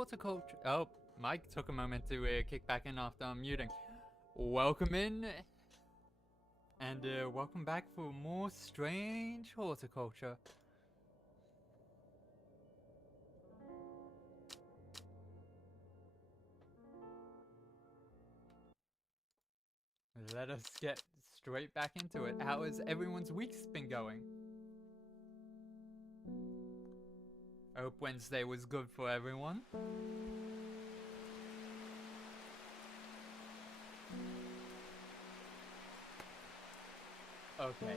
Horticulture. Oh, Mike took a moment to kick back in after unmuting. Welcome in, and welcome back for more strange horticulture. Let us get straight back into it. How has everyone's week's been going? I hope Wednesday was good for everyone. Okay.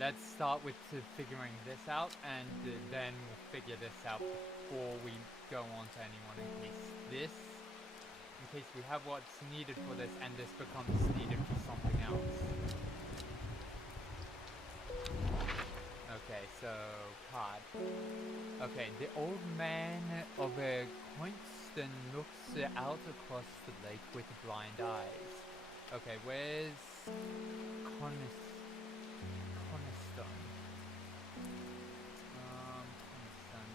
Let's start with figuring this out, and then we'll figure this out before we go on to anyone in case we have what's needed for this and this becomes needed for something else. Okay, so card. Okay, the old man of Coinston looks out across the lake with blind eyes. Okay, where's Coniston? Coniston.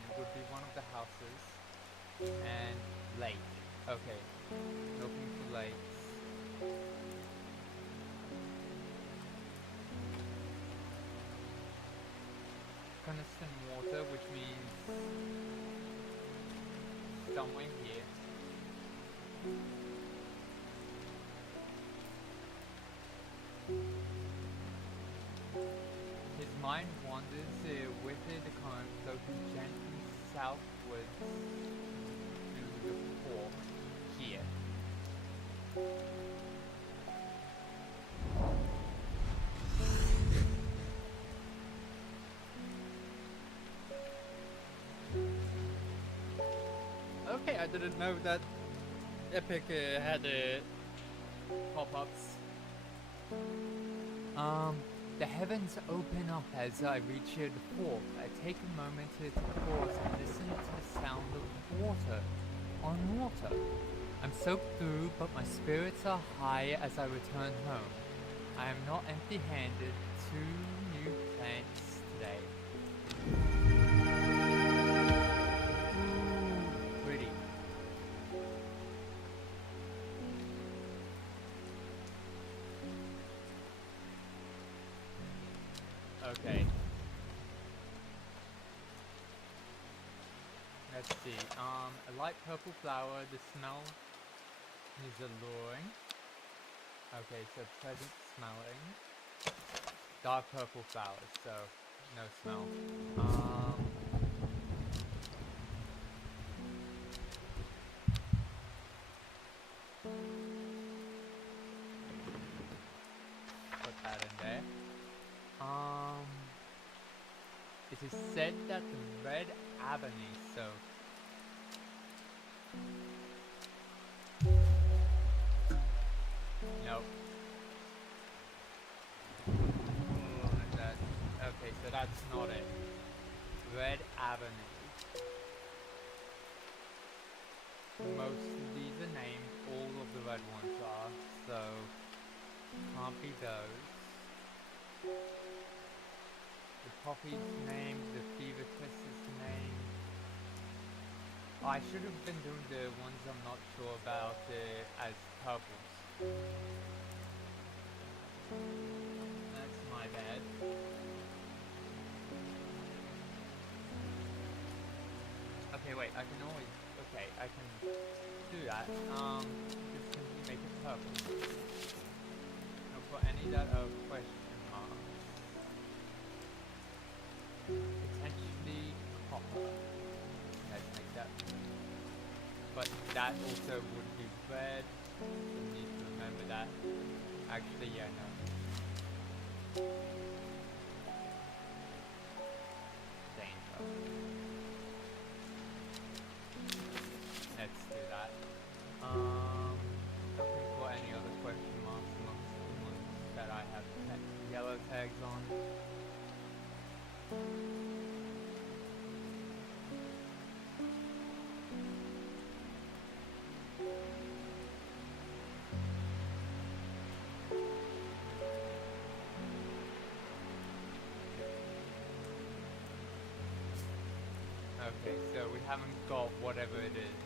It would be one of the houses. And lake. Okay, looking for lakes. Coniston water, which means somewhere here. His mind wanders with the current, floating gently southwards to the port here. Okay, I didn't know that Epic had pop-ups. The heavens open up as I reach the port. I take a moment to pause and listen to the sound of water on water. I'm soaked through, but my spirits are high as I return home. I am not empty-handed. 2 new plants today. Ooh, pretty. Okay. Let's see. A light purple flower. The smell is alluring. Okay, so pleasant smelling. Dark purple flowers, so no smell. Put that in there. It is said that the red ebony, so nope. Okay, so that's not it. Red ebony. Most of these are named, all of the red ones are, so can't be those. The poppy's name, the fever twist's name. I should have been doing the ones I'm not sure about as purples. That's my bad. Okay, wait, I can always... Okay, I can do that. Just simply make it purple. Now for any that are question marks. Potentially copper. Let's make that. But that also would be red. So we need to remember that. Actually, yeah, no. Danger. Let's do that. Looking for any other question marks amongst the ones that I have yellow tags on. Okay, so we haven't got whatever it is.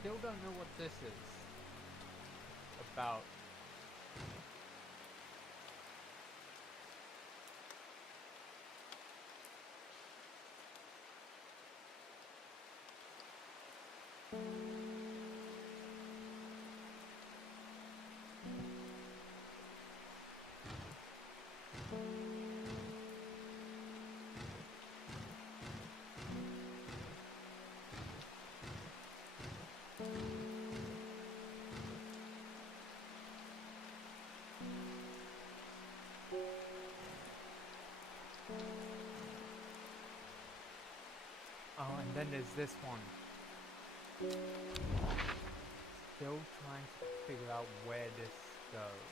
Still don't know what this is about. Oh, and then there's this one. Still trying to figure out where this goes.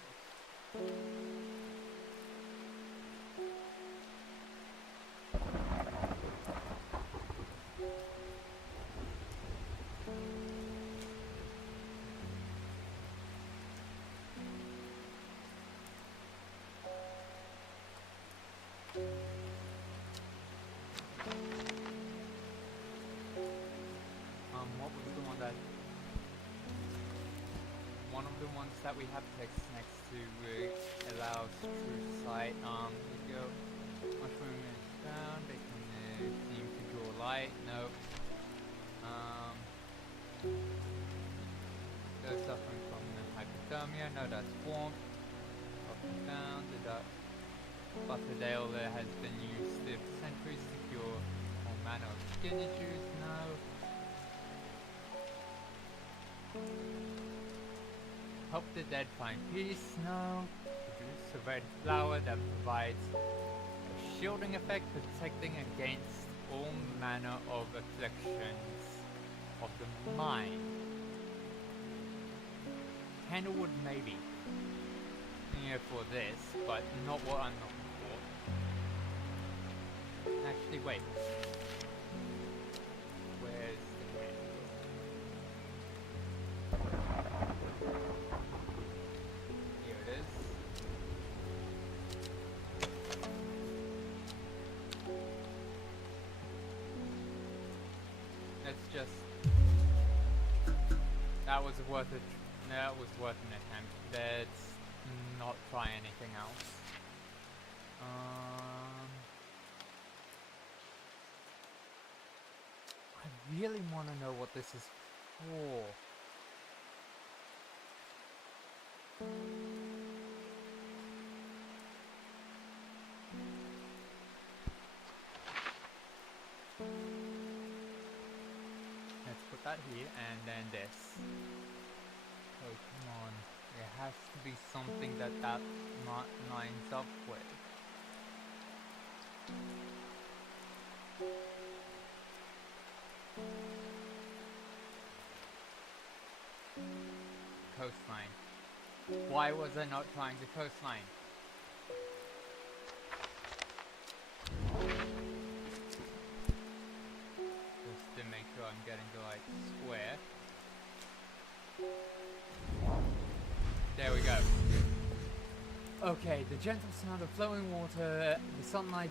What was the one that... One of the ones that we have text next to allows true sight. Here you go. Mushroom is found. They can seem to draw light. Nope. They're suffering from hypothermia. No, that's warmth. Often found. The Butterdale has been used for centuries to cure all manner of skin issues. No. Help the dead find peace. No. Produce a red flower that provides a shielding effect, protecting against all manner of afflictions of the mind. Candlewood maybe. Yeah, for this, but not what I'm looking for. Actually, wait. Where's the candle? Here it is. Let's just... That was worth it. That was worth an attempt. Let's not try anything else. I really want to know what this is for. Let's put that here and then this. Oh, come on. There has to be something that lines up with. Coastline. Why was I not trying the coastline? Just to make sure I'm getting the right square. There we go. Okay, the gentle sound of flowing water, the sunlight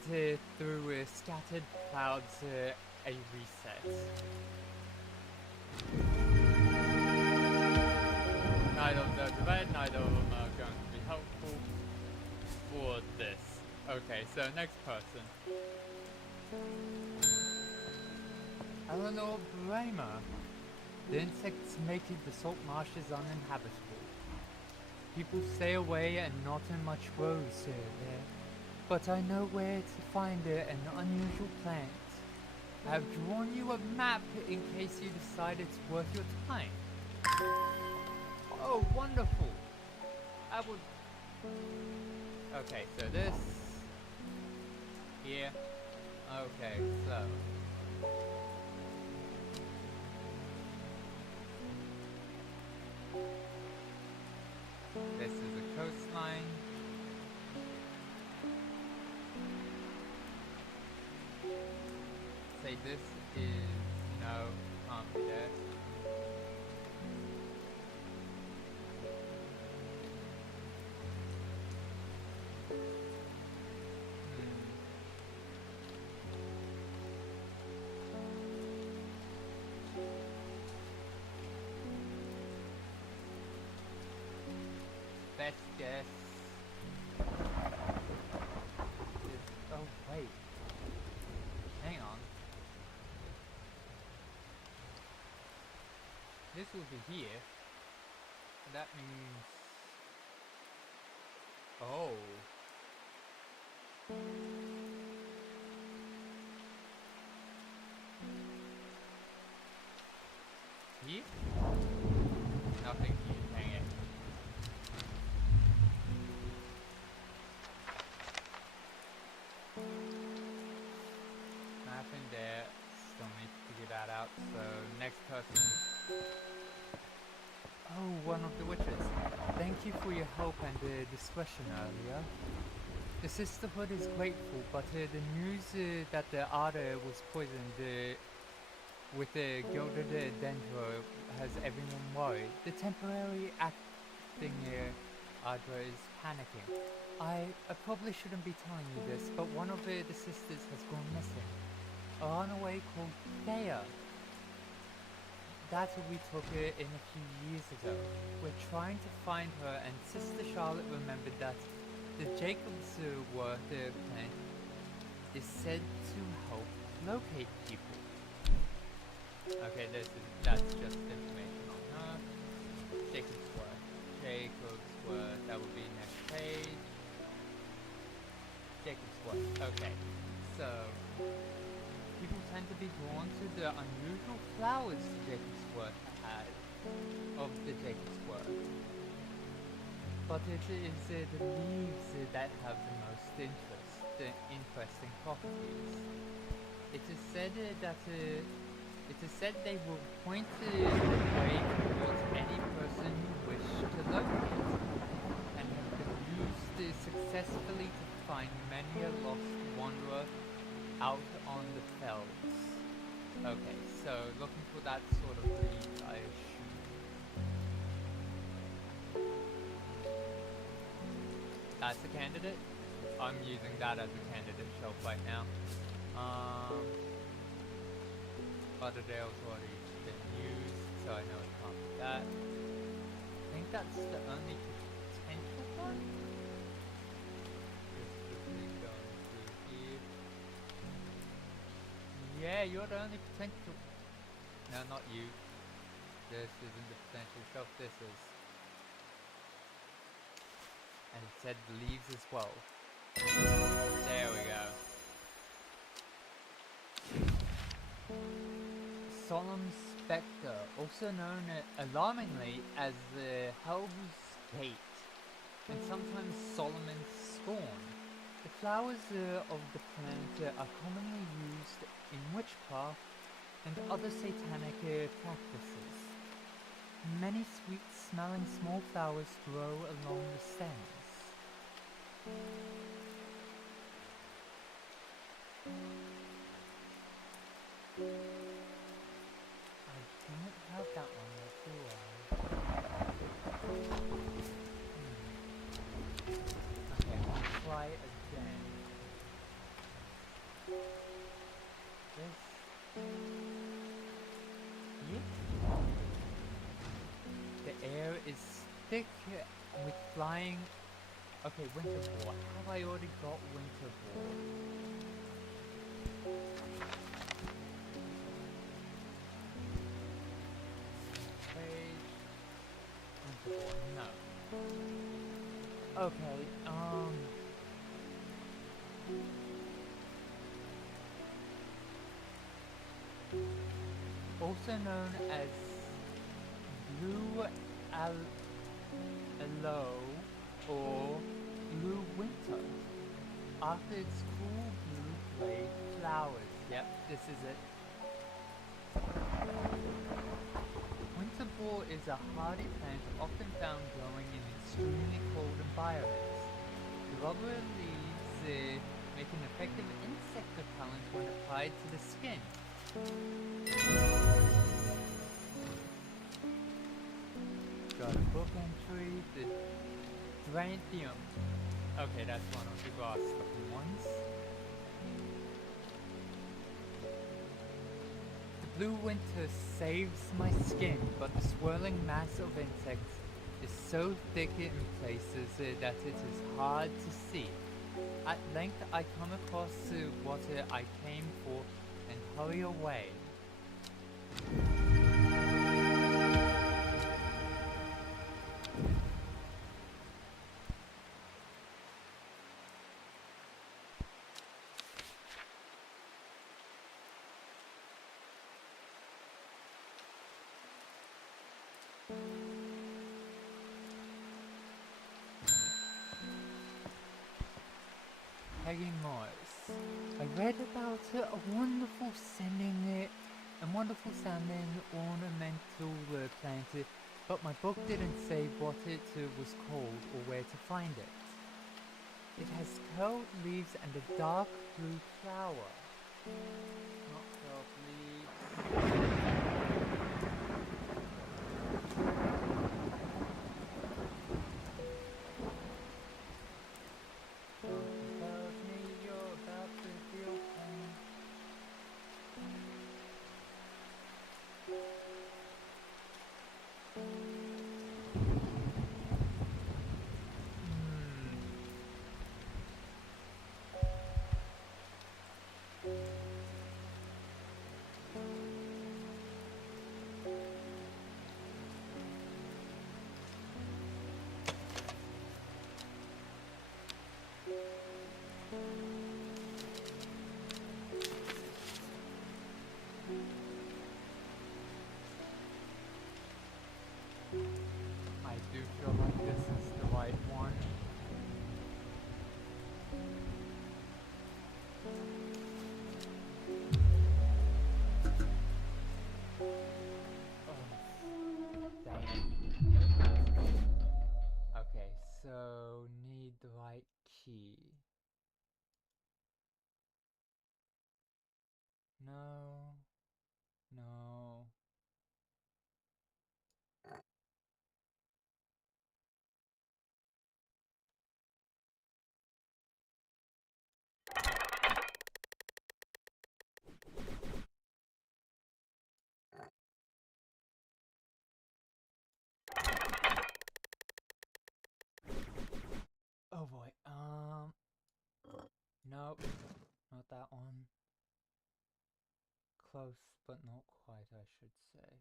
through scattered clouds, a reset. Neither of those are bad, neither of them are going to be helpful for this. Okay, so next person. Eleanor Bramer. The insects making the salt marshes uninhabitable. People stay away and not in much grows there. But I know where to find an unusual plant. I have drawn you a map in case you decide it's worth your time. Oh, wonderful! I would... Okay, so this... Here. Okay, so... This is a coastline. Say this is... No, can't be there. Best guess. Oh wait. Hang on. This will be here. That means... Oh. Here? Nothing here, dang it. Nothing there. Still need to figure that out, so next person. Oh, one of the witches. Thank you for your help and discretion earlier. The Sisterhood is grateful, but the news that the Ada was poisoned with the gilded dendro has everyone worried. The temporary acting Adra is panicking. I probably shouldn't be telling you this, but one of the sisters has gone missing. A runaway called Thea. That we took her in a few years ago. We're trying to find her, and Sister Charlotte remembered that the Jacobs were the plant is said to help locate people. Okay, that's just information on her. Jacobs were, that would be next page. Jacobs were, okay. So, people tend to be drawn to the unusual flowers Jacobs Worth had, of the Jacobs Worth. But it is the leaves that have the most interest, the interesting properties. It is said they will point the way towards any person you wish to locate, and have been used successfully to find many a lost wanderer out on the fells. Okay, so looking for that sort of lead, I assume. That's a candidate. I'm using that as a candidate shelf right now. Butterdale's already been used, so I know it can't be that. I think that's the only potential one. Just quickly going through here. Yeah, you're the only potential. No, not you. This isn't the potential shelf, this is. And it said the leaves as well. There we go. Solemn Spectre, also known alarmingly as the Hell's Gate, and sometimes Solomon's Scorn. The flowers of the plant are commonly used in witchcraft and other satanic practices. Many sweet-smelling small flowers grow along the stems. I don't have that one yet, do I? Okay, I'll try it again. This... Yep. The air is thick with flying... Okay, Winter Ball. Have I already got Winter Ball? Page... Winter Ball, no. Okay, also known as Blue Aloe or Blue Winter, after its cool blue blade flowers. Yep, this is it. Winter Ball is a hardy plant often found growing in extremely cold environments. The rubber leaves make an effective insect repellent when applied to the skin. Got a book entry, the Drantium. Okay, that's one of the grass looking ones. The blue winter saves my skin, but the swirling mass of insects is so thick in places that it is hard to see. At length I come across what I came for and hurry away. Peggy Morris. I read about a wonderful sounding ornamental plant, but my book didn't say what it was called or where to find it. It has curled leaves and a dark blue flower. Not curled leaves. I do feel like this is the right one. Oh, dang it. Okay, so need the right key. No. No. Oh boy, nope, not that one. Close, but not quite, I should say.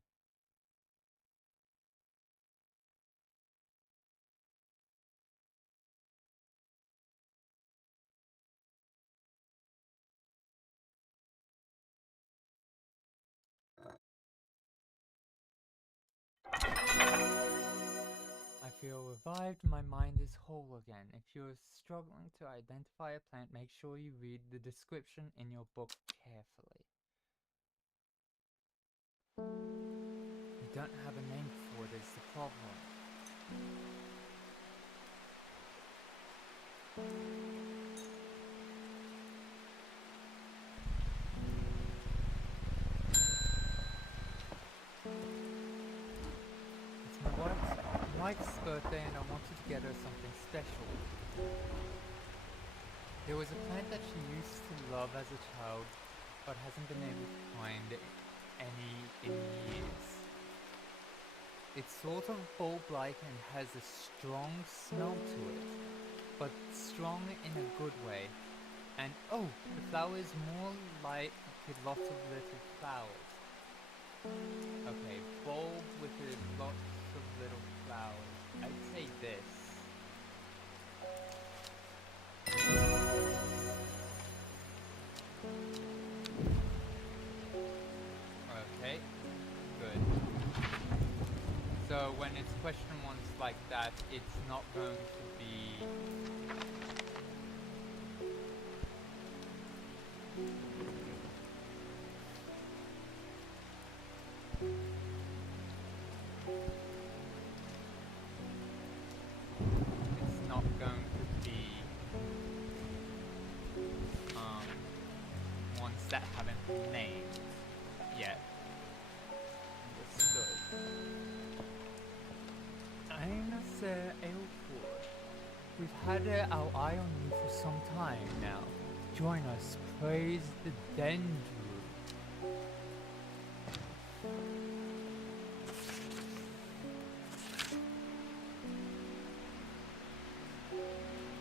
I feel revived, my mind is whole again. If you're struggling to identify a plant, make sure you read the description in your book carefully. You don't have a name for it is the problem. It's my wife's birthday and I wanted to get her something special. There was a plant that she used to love as a child, but hasn't been able to find any in years. It's sort of bulb-like and has a strong smell to it, but strong in a good way. And oh, the flower is more like lots of little flowers. Okay, bulb with lots of little flowers. I'd say this. Okay, good. So when it's question ones like that, it's not going to be ones that haven't named. yet. Understood. Amos Aylford, we've had our eye on you for some time now. Join us, praise the Dendru.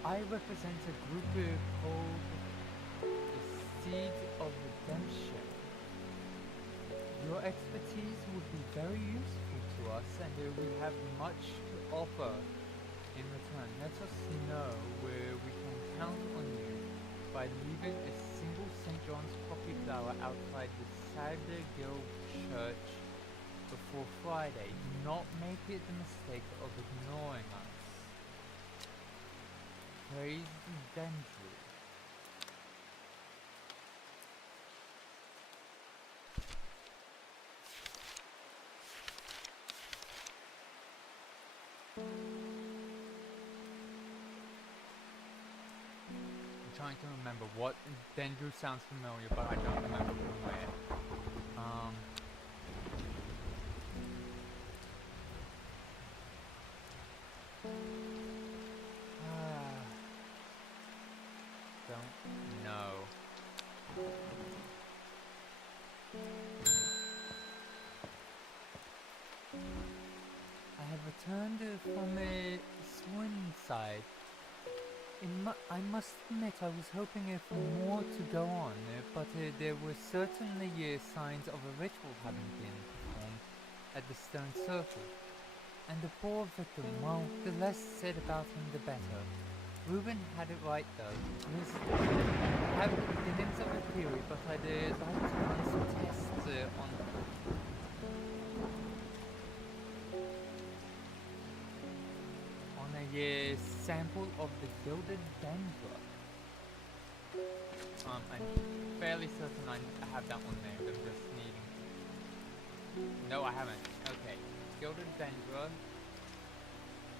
I represent a group called the Seed of Redemption. Your expertise would be very useful to us, and we have much to offer in return. Let us know where we can count on you by leaving a single St. John's poppy flower outside the Sadler Guild Church before Friday. Do not make it the mistake of ignoring us. Praise the Dendru. I'm trying to remember what Dendru sounds familiar, but I don't remember from where. Don't know. I have returned from a Swinside. I must admit I was hoping for more to go on, but there were certainly signs of a ritual having been performed at the Stone Circle. And the poor victim, well, the less said about him the better. Reuben had it right though. Listen, I have the beginnings of a theory, but I'd like to run some tests on a sample of the gilded dendra. I'm fairly certain I have that one there. I'm just needing. No, I haven't. Okay, gilded dendra.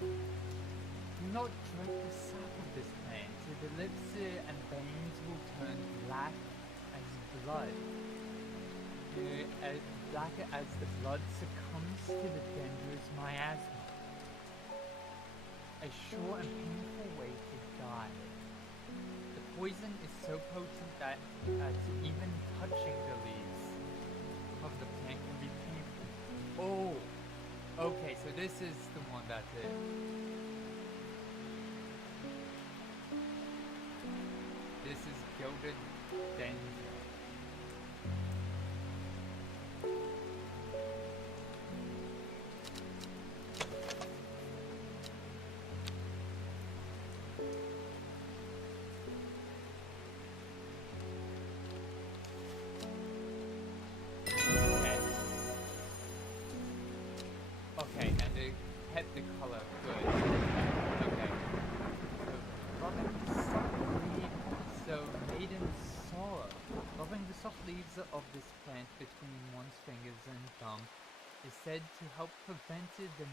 Do not drink the sap of this plant. The lips and veins will turn black as blood. As black as the blood succumbs to the dendra's miasma. A sure and painful way to die. The poison is so potent that even touching the leaves of the plant can be painful. Oh! Okay, so this is the one that this is gilded dendra. Okay, and they had the color good. Okay. So maiden sorrow. Rubbing the soft leaves of this plant between one's fingers and thumb is said to help prevent the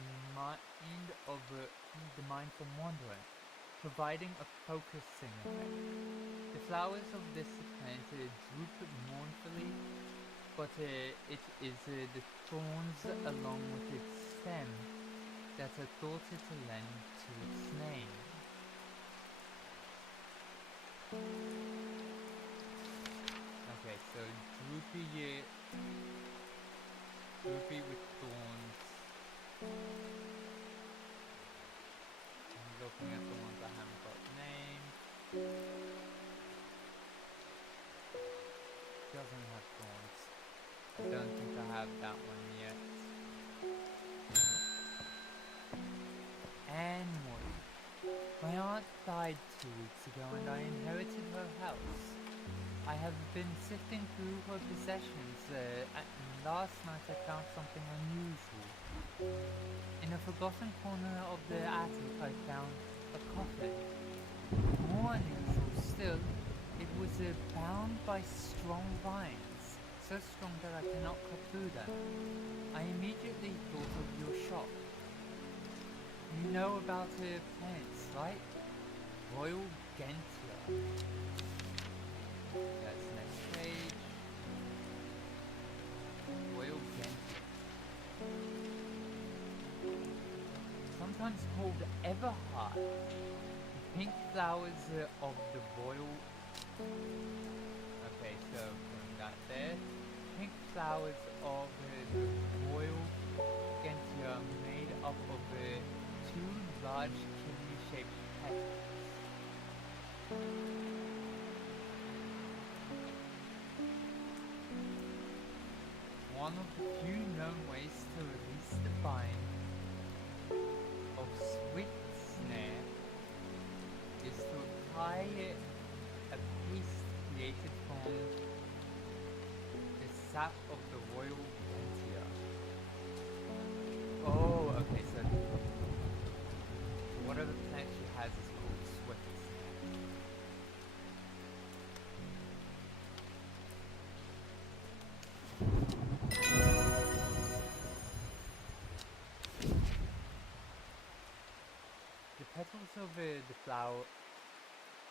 mind from wandering, providing a focusing effect. The flowers of this plant droop mournfully, but it is the thorns along with its stem that are thought to lend to its name. Okay, so droopy with thorns. I'm looking at the ones I haven't got named. Doesn't have thorns. I don't think I have that one yet. Anne Moore. My aunt died 2 weeks ago and I inherited her house. I have been sifting through her possessions and last night I found something unusual. In a forgotten corner of the attic I found a coffin. More unusual still, it was bound by strong vines, so strong that I cannot cut through them. I immediately thought of your shop. You know about plants, right? Royal Gentier. That's next page. one's called Everheart. Pink flowers of the royal... Okay, so putting that there. Pink flowers of the royal Gentia made up of two large kidney-shaped petals. One of the few known ways to release the bind of sweet snare is to apply a paste created from the sap of the royal Gentia. Oh, okay, so whatever plant she has is called swift snare. The petals of the flower,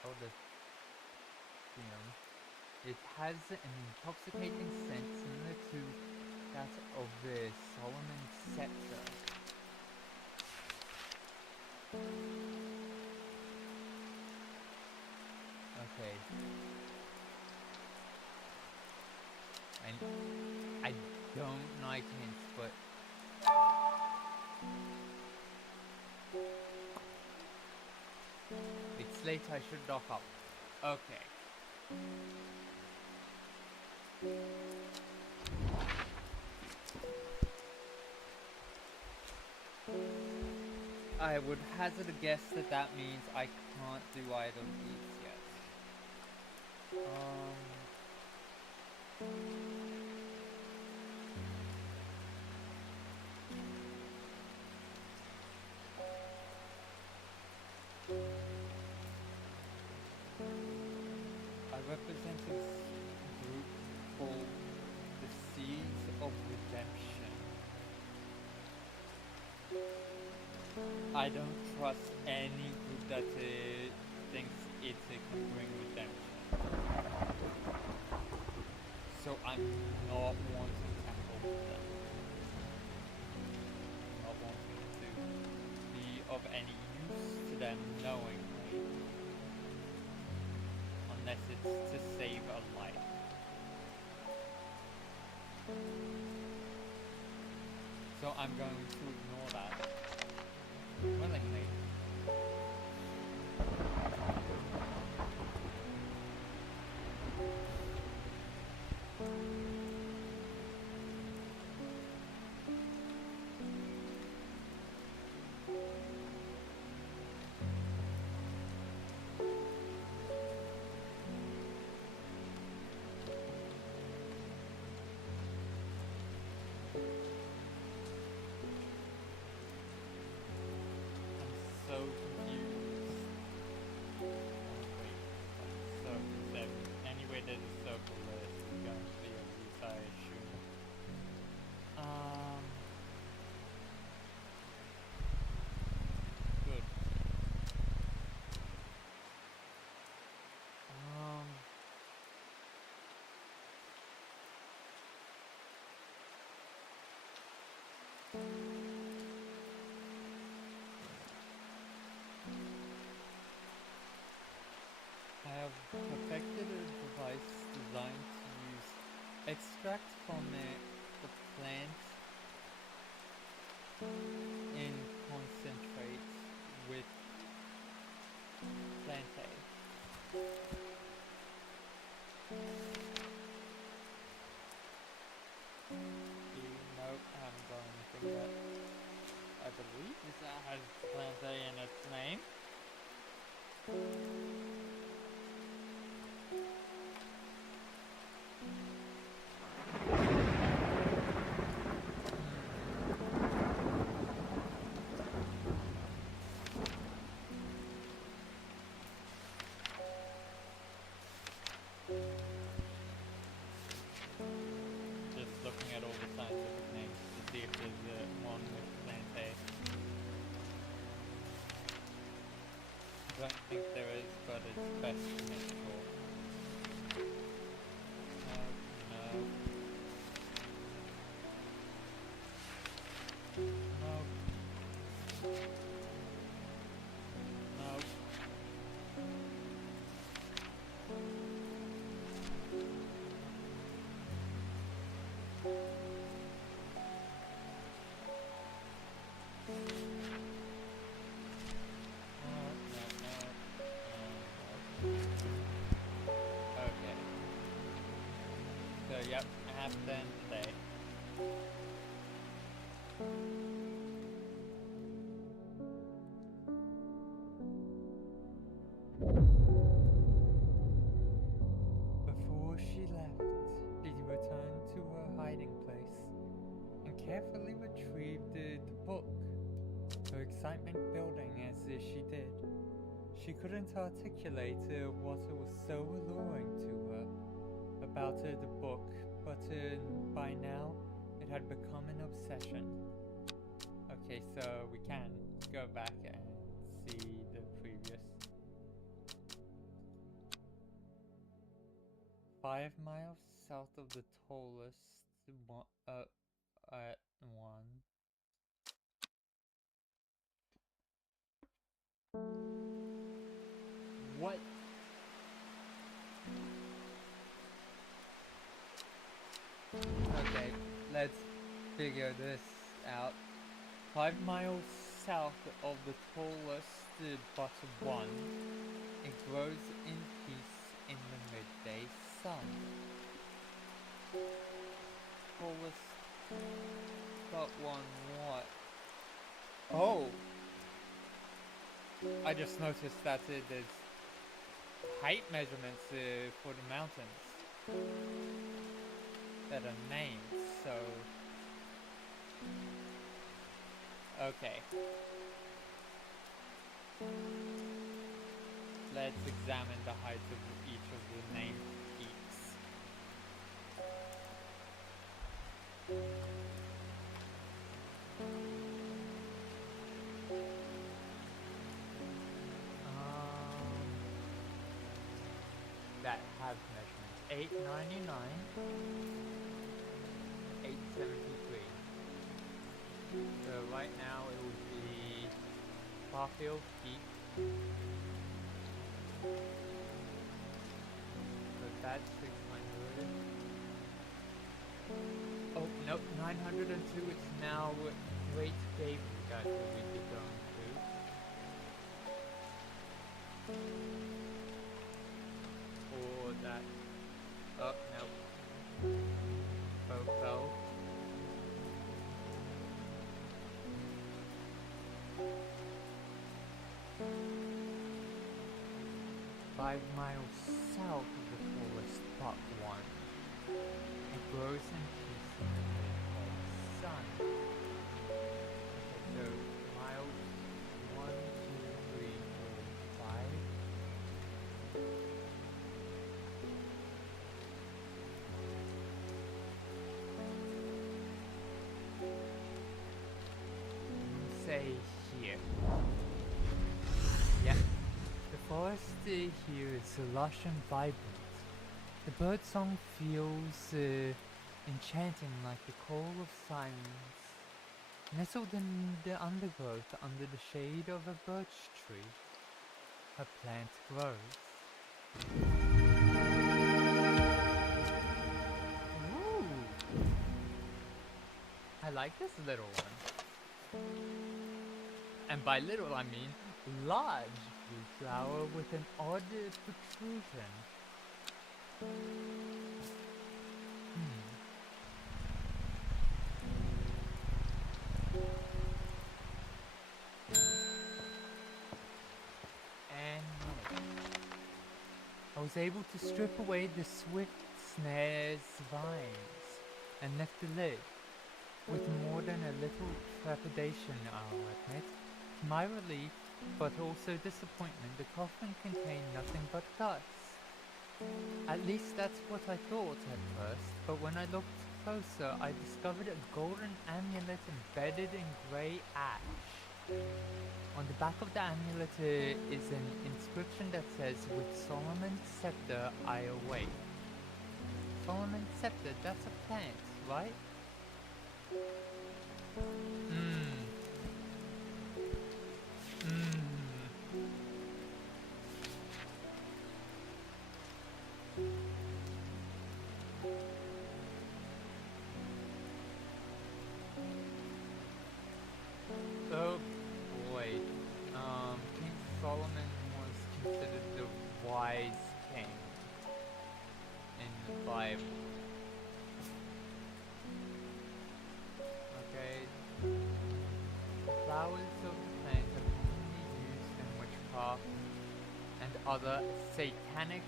or the, it has an intoxicating scent similar to that of the Solomon's scepter. Okay. I don't like hints, but it's late, I should dock up. Okay. I would hazard a guess that that means I can't do either of these yet. I represent this group called the Seeds of Redemption. I don't trust any group that thinks it can bring redemption. So I'm not wanting to help them. Not wanting to be of any use to them knowingly. Unless it's to save a life. So I'm going to ignore that. Willingly. So confused. Wait, so anyway there's a circle there, so it's going to be a route, I assume. Good. I have perfected a device designed to use extract from the plant in concentrate with plantae. Nope, I'm going to think that. I believe this has plantae in its name. Just looking at all the scientific names to see if there's one with plantae. I don't think there is, but it's best to make sure. No. Yep, I have to end today. Before she left, she returned to her hiding place and carefully retrieved the book, her excitement building as she did. She couldn't articulate what was so alluring to her about the book, but by now it had become an obsession. Okay, so we can go back and see the previous. 5 miles south of the tallest one. What? Okay, let's figure this out. 5 miles south of the tallest but one, it grows in peace in the midday sun. Tallest but one what? Oh! I just noticed that there's height measurements for the mountains that are named, so... Okay. Let's examine the height of each of the named peaks. That have measurements. 899, 873. So right now it would be Barfield Peak. So that's 600. Oh, nope, 902 is now Great Cave that we'll be going to. Or that. Oh, nope. Occult. Five miles south of the tallest but one. It grows in peace in the midday sun. Okay, so miles 1, 2, 3, 4, 5. Say here. Yeah. The forest here is lush and vibrant. The birdsong feels enchanting like the call of silence. Nestled in the undergrowth under the shade of a birch tree, a plant grows. Ooh! I like this little one. And by little I mean large blue flower with an odd protrusion. And I was able to strip away the swift snare's vines and lift the lid. With more than a little trepidation, I'll admit. To my relief, but also disappointment, the coffin contained nothing but dust. At least that's what I thought at first, but when I looked closer, I discovered a golden amulet embedded in grey ash. On the back of the amulet is an inscription that says, "With Solomon's scepter I await." Solomon's scepter, that's a plant, right? Oh boy, King Solomon was considered the wise king in the Bible. other satanic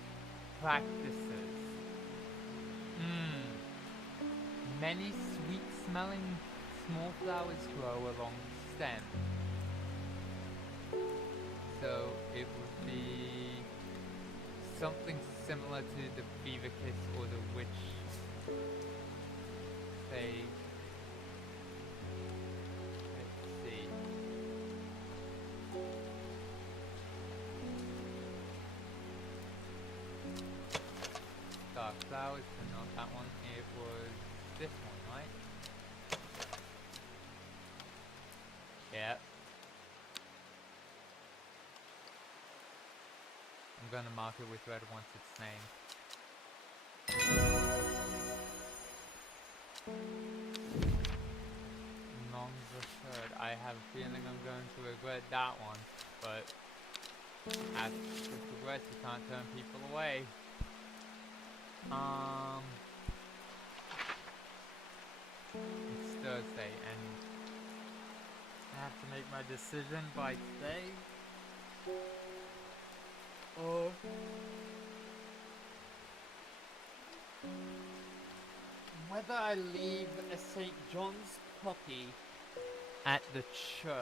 practices. Many sweet-smelling small flowers grow along the stem. So it would be something similar to the fever kiss or the witch say. Let's see. Dark flowers, but not that one. It was this one, right? Yeah. I'm gonna mark it with red once it's named. Non-referred. I have a feeling I'm going to regret that one, but as with regrets, you can't turn people away. It's Thursday, and I have to make my decision by today. Or whether I leave a St. John's puppy at the church.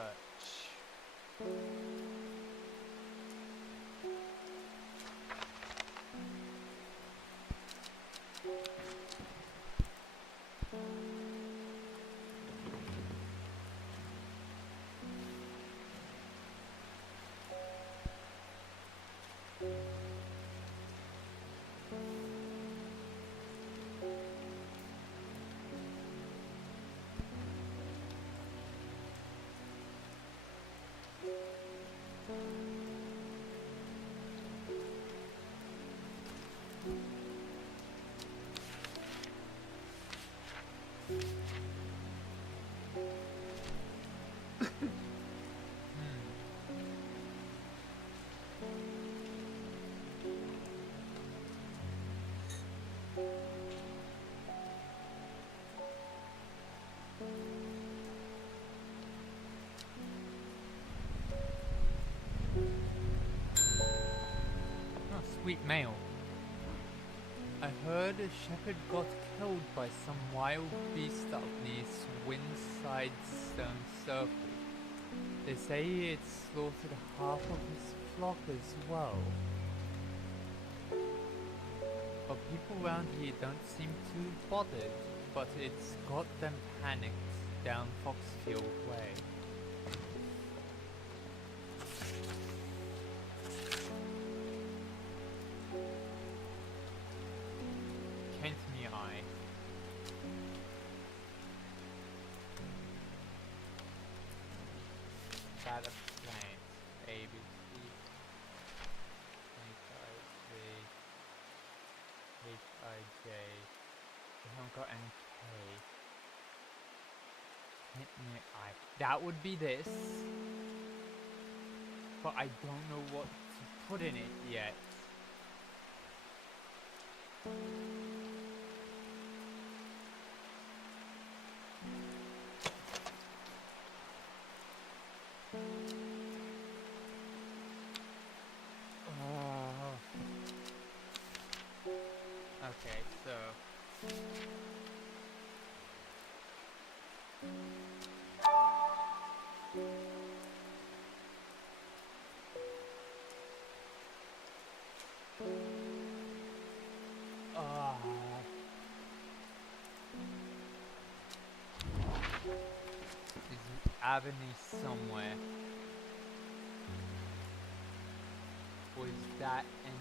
Sweet mail. I heard a shepherd got killed by some wild beast up near Swinside Stone Circle. They say it slaughtered half of his flock as well. But people around here don't seem too bothered, but it's got them panicked down Foxfield Way. That of plants, A, B, C, H, I, J, H, I, J. We haven't got any K. Hit me I. That would be this. But I don't know what to put in it yet. Okay, so there's avenue somewhere. Or is that an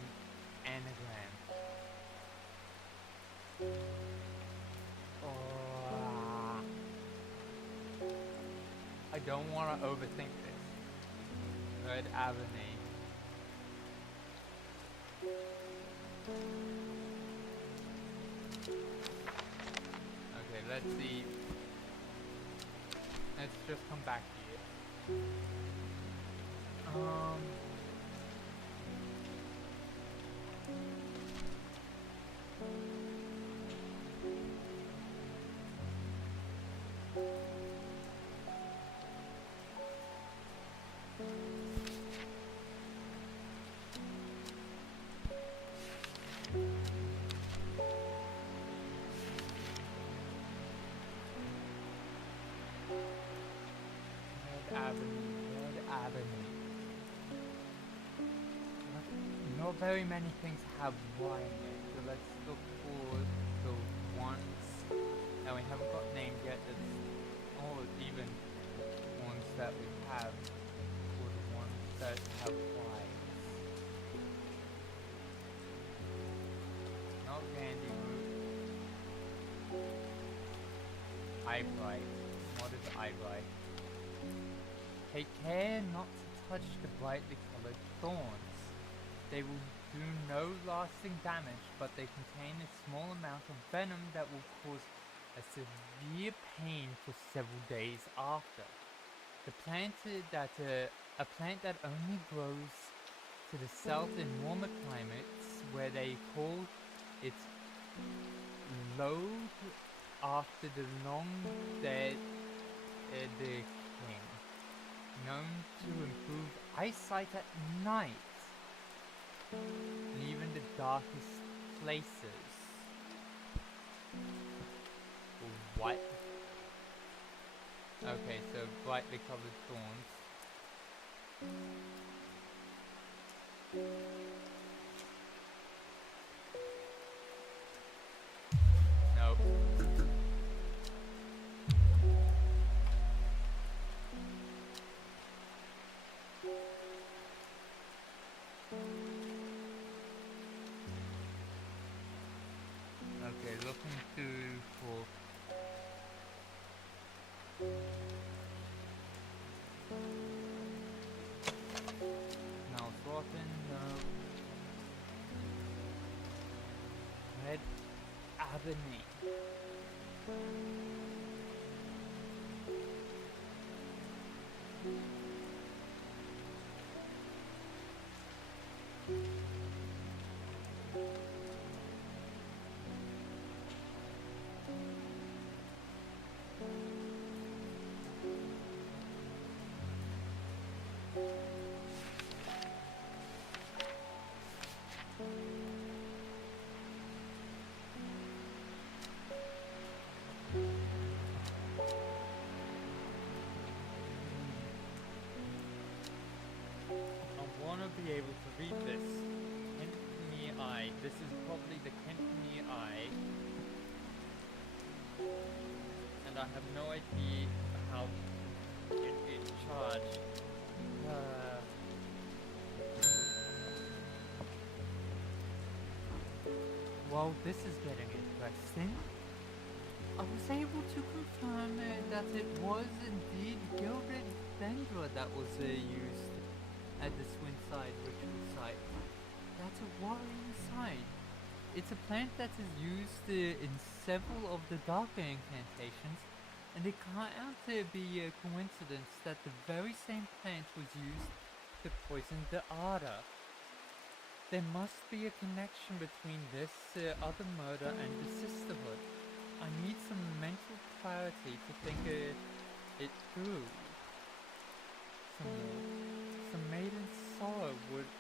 anagram? I don't want to overthink this. Red Avenue. Okay, let's see. Let's just come back here. not very many things have Y in it, so let's look for the ones that we haven't got named yet, or even ones that we have, or the ones that have Y's. Not Randy Root. Eyebright. What is eyebright? Take care not to touch the brightly colored thorns. They will do no lasting damage, but they contain a small amount of venom that will cause a severe pain for several days after. The plant a plant that only grows to the south in warmer climates, where they call it load after the long dead the king, known to improve eyesight at night, and even the darkest places. What? Okay, so brightly colored thorns. Nope. Okay, looking through for Mouse Rotten, no. Red Ebony. I want to be able to read this. Kentney Eye. This is probably the Kentney Eye. And I have no idea how it is charged. Well, this is getting interesting. I was able to confirm that it was indeed gilded dendra that was used at the Swinside ritual site. That's a worrying sight. It's a plant that is used in several of the darker incantations, and it can't be a coincidence that the very same plant was used to poison the Ada. There must be a connection between this other murder and the sisterhood. I need some mental clarity to think it through. Some maiden sorrow would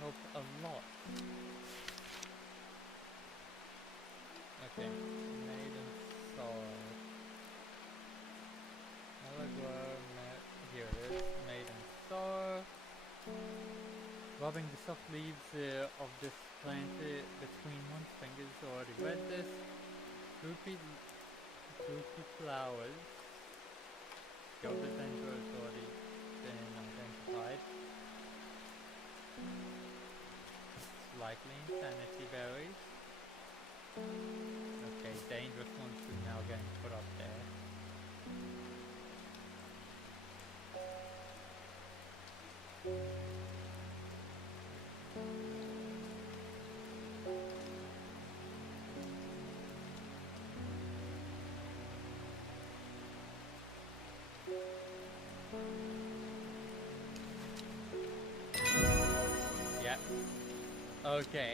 help a lot. Okay, maiden sorrow. Here it is, maiden sorrow. Rubbing the soft leaves of this plant between one's fingers, already read this. Droopy flowers. Gilded dendra has already been identified. Likely insanity berries. Okay, dangerous ones are now getting put up there. Yep. Okay.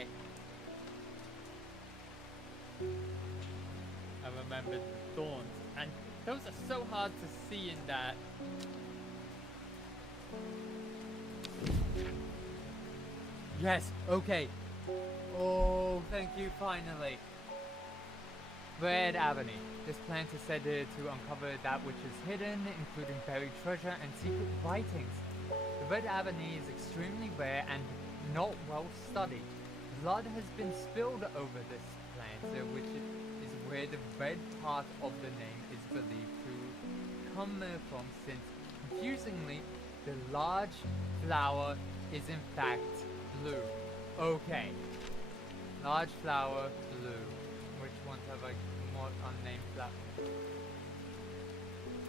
I remembered the thorns, and those are so hard to see in that. Yes, okay. Oh, thank you, finally. Red Avenue. This plant is said to uncover that which is hidden, including buried treasure and secret writings. The Red Avenue is extremely rare and not well studied. Blood has been spilled over this plant, which is where the red part of the name is believed to come from, since, confusingly, the large flower is in fact blue. Okay. Large flower, blue. Which ones have I more unnamed flower?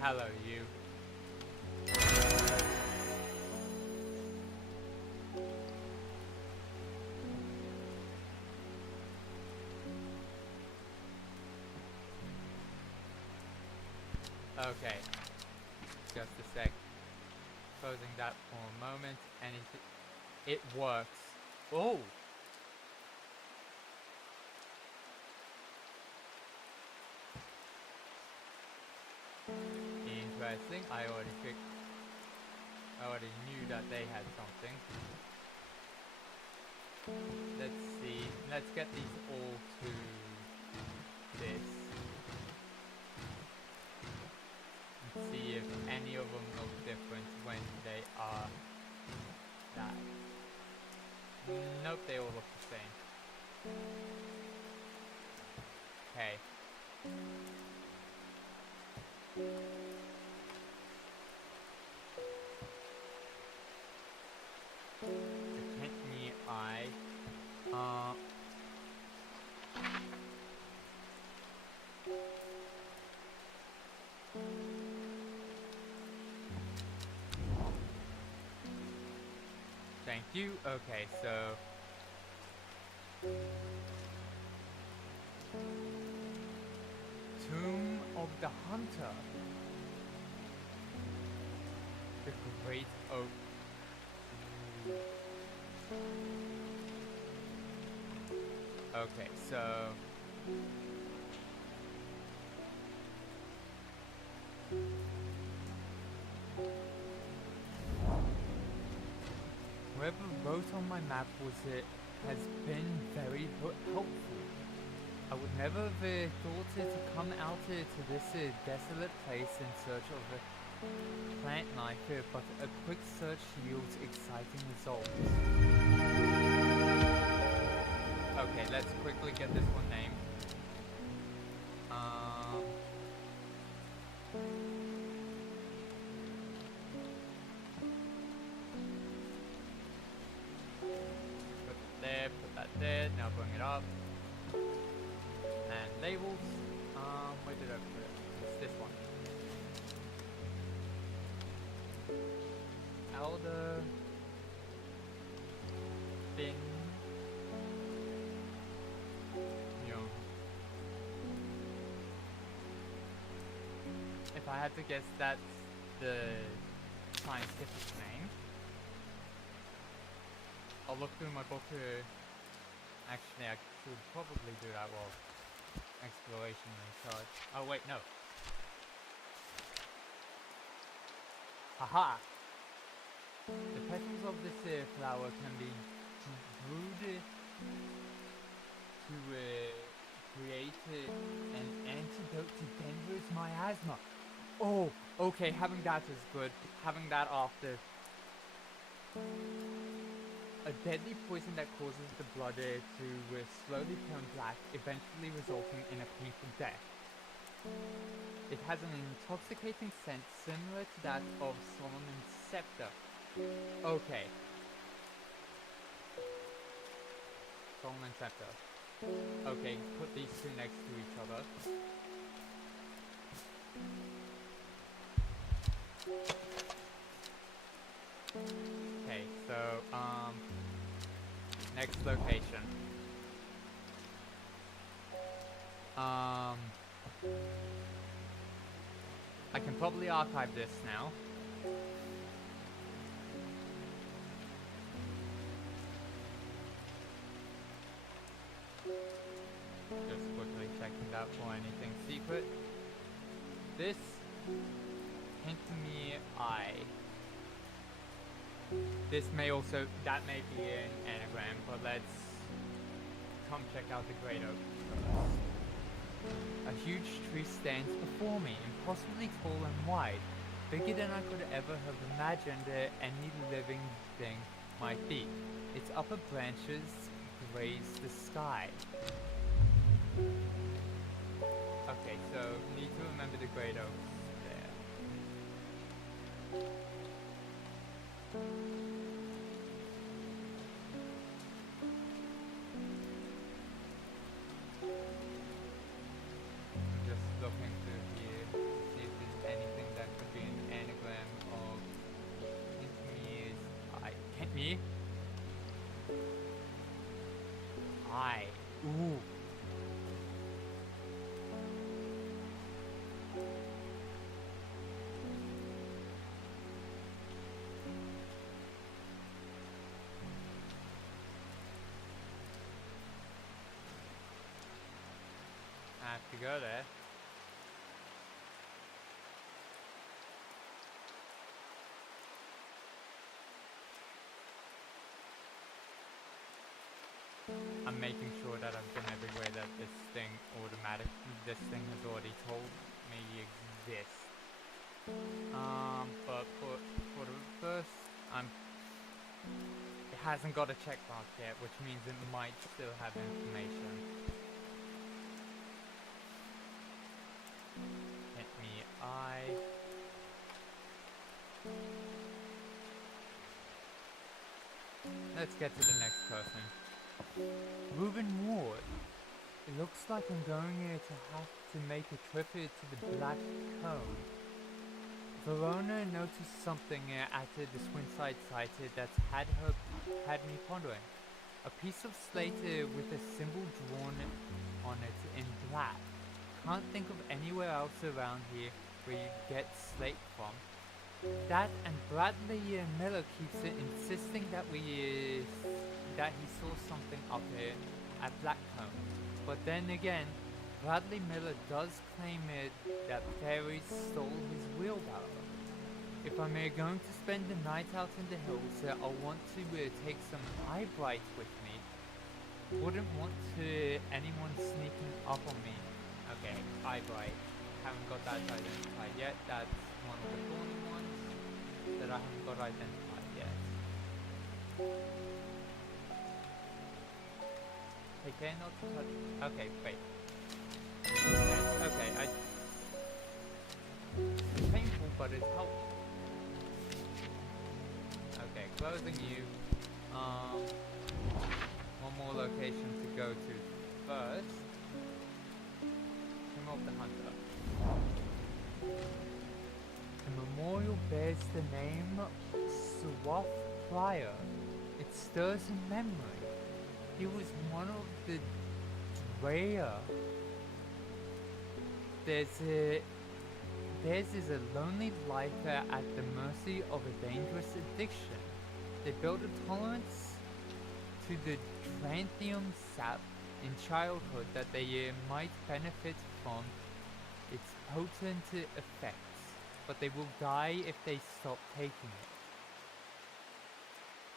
Hello, you. Okay. Just a sec. Closing that for a moment, and it works. Oh! Interesting. I already knew that they had something. Let's see. Let's get these all to this. And see if any of them look different when they are that. Nope, they all look the same. Okay. The Kentney eye. Thank you. Okay, so Tomb of the Hunter. The Great Oak. Okay, so whoever wrote on my map has been very helpful. I would never have thought to come out to this desolate place in search of a plant life, but a quick search yields exciting results. Okay, let's quickly get this one named. Put that there, now bring it up. And labels, where did I put it? It's this one. Elder Bin Young. If I had to guess, that's the scientific name. I'll look through my book. Actually, I should probably do that while exploration recharge. Oh wait, no. Haha! The petals of this flower can be brewed to create an antidote to dangerous miasma. Oh, okay, having that is good. Having that after. A deadly poison that causes the blood to slowly turn black, eventually resulting in a painful death. It has an intoxicating scent similar to that of Solomon's scepter. Okay. Solomon's scepter. Okay, put these two next to each other. Okay, so, next location. I can probably archive this now. Just quickly checking that for anything secret. This Hintme Eye. This may also, that may be an anagram, but let's come check out the Great Oak first. A huge tree stands before me, impossibly tall and wide, bigger than I could ever have imagined any living thing might be. Its upper branches graze the sky. Okay, so need to remember the great oaks there. I'm just looking through here to see if there's anything that could be an anagram of me. I. Ooh. I have to go there. I'm making sure that I've done everywhere that this thing has already told me exists. But for the first, it hasn't got a check mark yet, which means it might still have information. Hit me, Let's get to the next person. Reuben Ward. It looks like I'm going to have to make a trip here to the Black Cone. Verona noticed something at the Swinside site that's had me pondering. A piece of slate with a symbol drawn on it in black. Can't think of anywhere else around here where you get slate from. That and Bradley Miller keeps insisting that he saw something up here at Blackcomb. But then again, Bradley Miller does claim that fairies stole his wheelbarrow. If I'm going to spend the night out in the hills, I'll want to take some eye bright with me. Wouldn't want anyone sneaking up on me. Okay, eye bright. Haven't got that identified yet. That's one of the thorny ones that I haven't got identified yet. Take care not to touch. Okay, wait. Yes, okay, it's painful, but it's helpful. Okay, closing you. One more location to go to first. Tomb of the Hunter. The memorial bears the name Swath Prior. It stirs in memory. He was one of the Drea. Theirs is a lonely life at the mercy of a dangerous addiction. They built a tolerance to the Tranthium sap in childhood that they might benefit from its potent effects, but they will die if they stop taking it.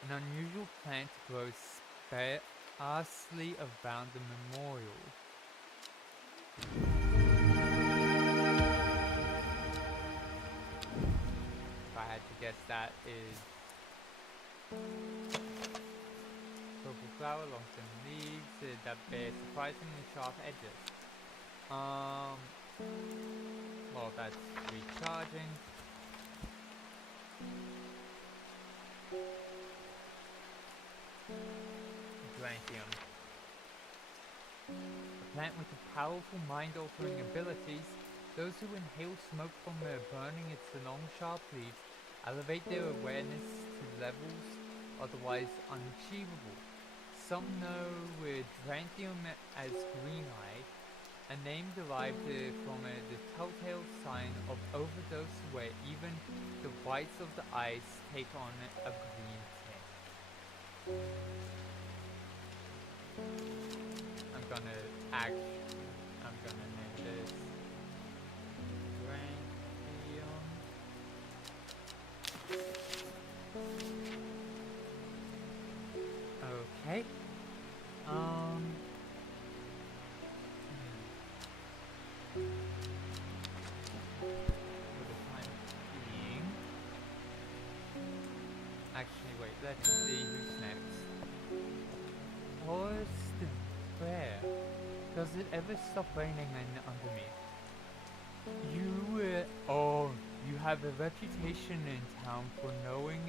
An unusual plant grows sparsely around the memorial. If I had to guess, that is purple flower, long-stem leaves that bear surprisingly sharp edges. Well, that's recharging. Grantium. A plant with powerful mind-altering abilities. Those who inhale smoke from burning its long, sharp leaves elevate their awareness to levels otherwise unachievable. Some know Grantium as green eye, a name derived from the telltale sign of overdose where even the whites of the eyes take on a green tint. I'm gonna name this Grantium. Okay. For the time being. Actually, wait, let's see who's next. forest where? Does it ever stop raining under me? You have a reputation in town for knowing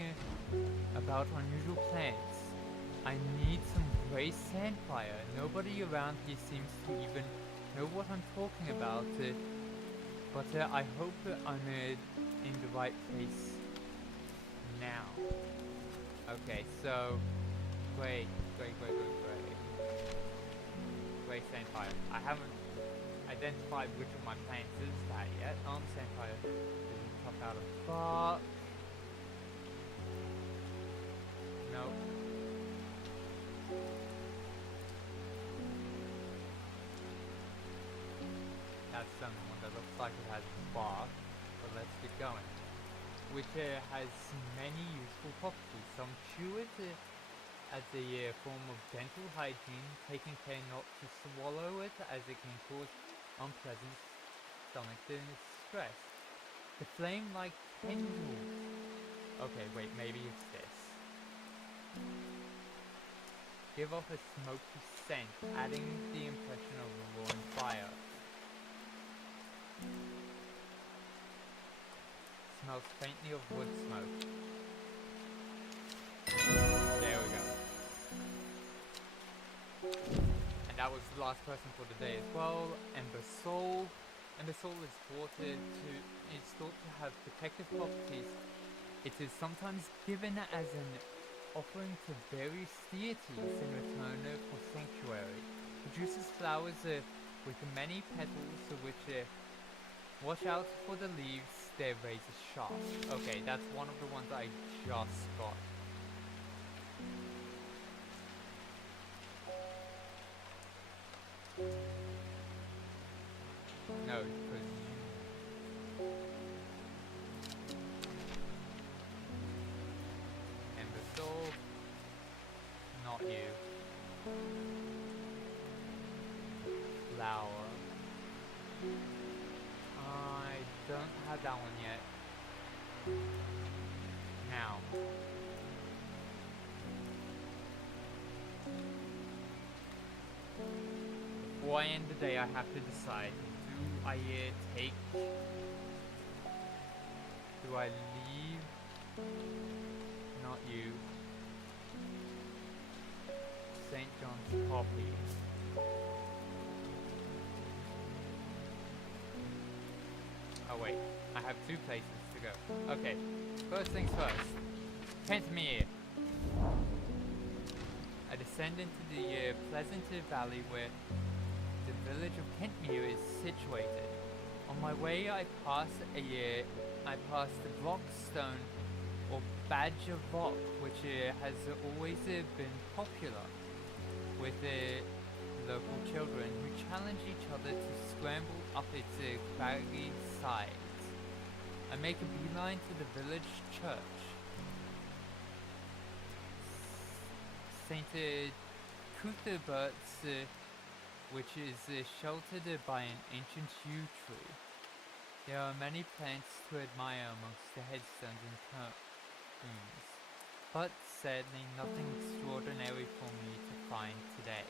about unusual plants. I need some gray sandfire. Nobody around here seems to even know what I'm talking about, but I hope I'm in the right place now. Okay, so gray sandfire. I haven't identified which of my plants is that yet. Sandfire isn't tough out of bark. Nope. That's something that looks like it has bark, but let's get going. Which has many useful properties. Some chew it as a form of dental hygiene, taking care not to swallow it as it can cause unpleasant stomach distress. The flame like tendrils. Okay, wait, maybe it's this. Give off a smoky scent, adding the impression of a roaring fire. Smells faintly of wood smoke. There we go. And that was the last person for the day as well. Ember Soul. Ember Soul is thought to have protective properties. It is sometimes given as an offering to various deities in return for sanctuary. Produces flowers with many petals which watch out for the leaves, their razor sharp. Okay, that's one of the ones I just got. No, because Ember Soul, not you. Flower. I don't have that one yet. Now. Before I end the day, I have to decide. Do I take... Do I leave? Not you. St. John's Poppy. Oh wait, I have two places to go. Okay, first things first. Kentmere. I descend into the pleasant valley where the village of Kentmere is situated. On my way, I pass the Blockstone or Badger Rock, which has always been popular with local children who challenge each other to scramble up its craggy sides. I make a beeline to the village church. St. Cuthbert's, which is sheltered by an ancient yew tree. There are many plants to admire amongst the headstones and tombs, but sadly nothing extraordinary for me to find today.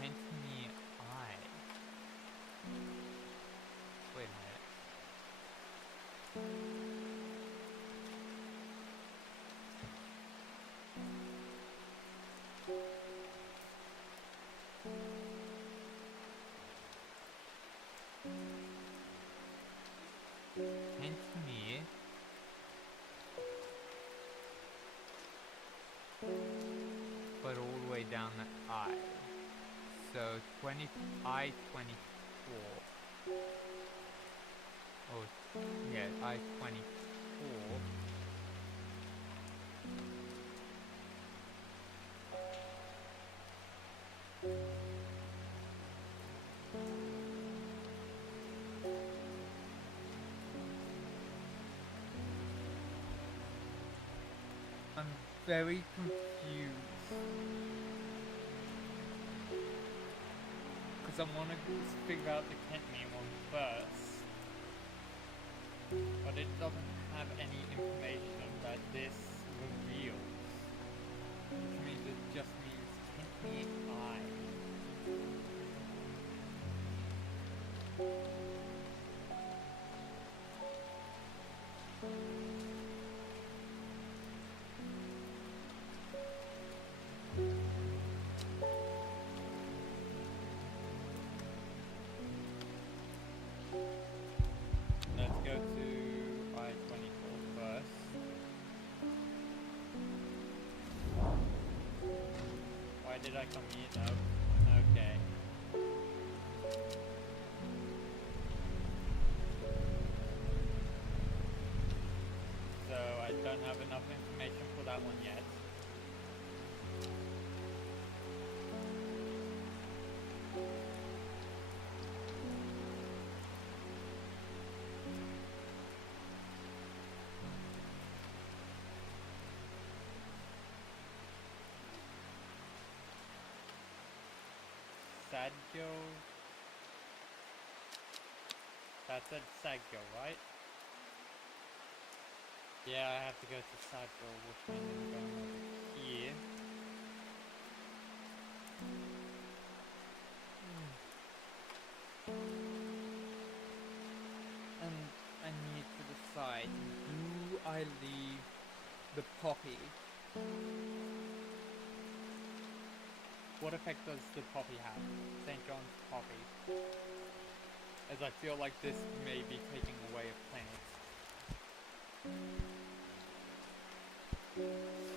Kentmere Eye. Wait a minute. Kentmere. But all the way down the I. So I-24. Oh, yeah, I-24. I'm very confused. Because I want to figure out the Kentmere one first. But it doesn't have any information that this reveals. Which means it just means Kidney Eye. Let's go to I-24 first. Why did I come here? No. Okay. So I don't have enough information for that one yet. Sadgo. That's at Sadgo, right? Yeah, I have to go to Sadgo, which means I'm going over here. And I need to decide, do I leave the poppy? What effect does the poppy have? St. John's poppy. As I feel like this may be taking away a plant.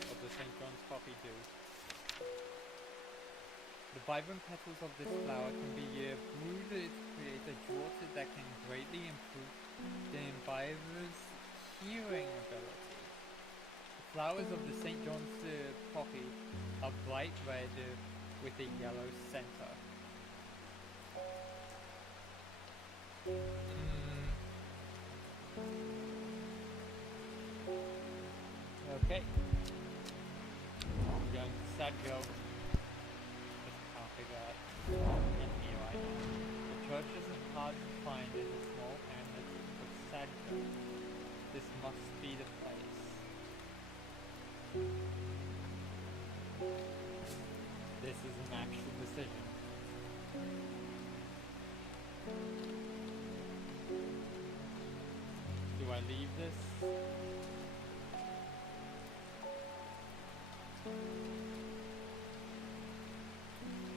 What does St. John's poppy do? The vibrant petals of this flower can be brewed to create a draught that can greatly improve the imbiber's hearing ability. The flowers of the St. John's poppy are bright red with a yellow center. Okay. I'm going to Sadgo. Just can't figure out in here right now. The church isn't hard to find in the small hamlet of Sadgo. This must be the place. This is an actual decision. Do I leave this?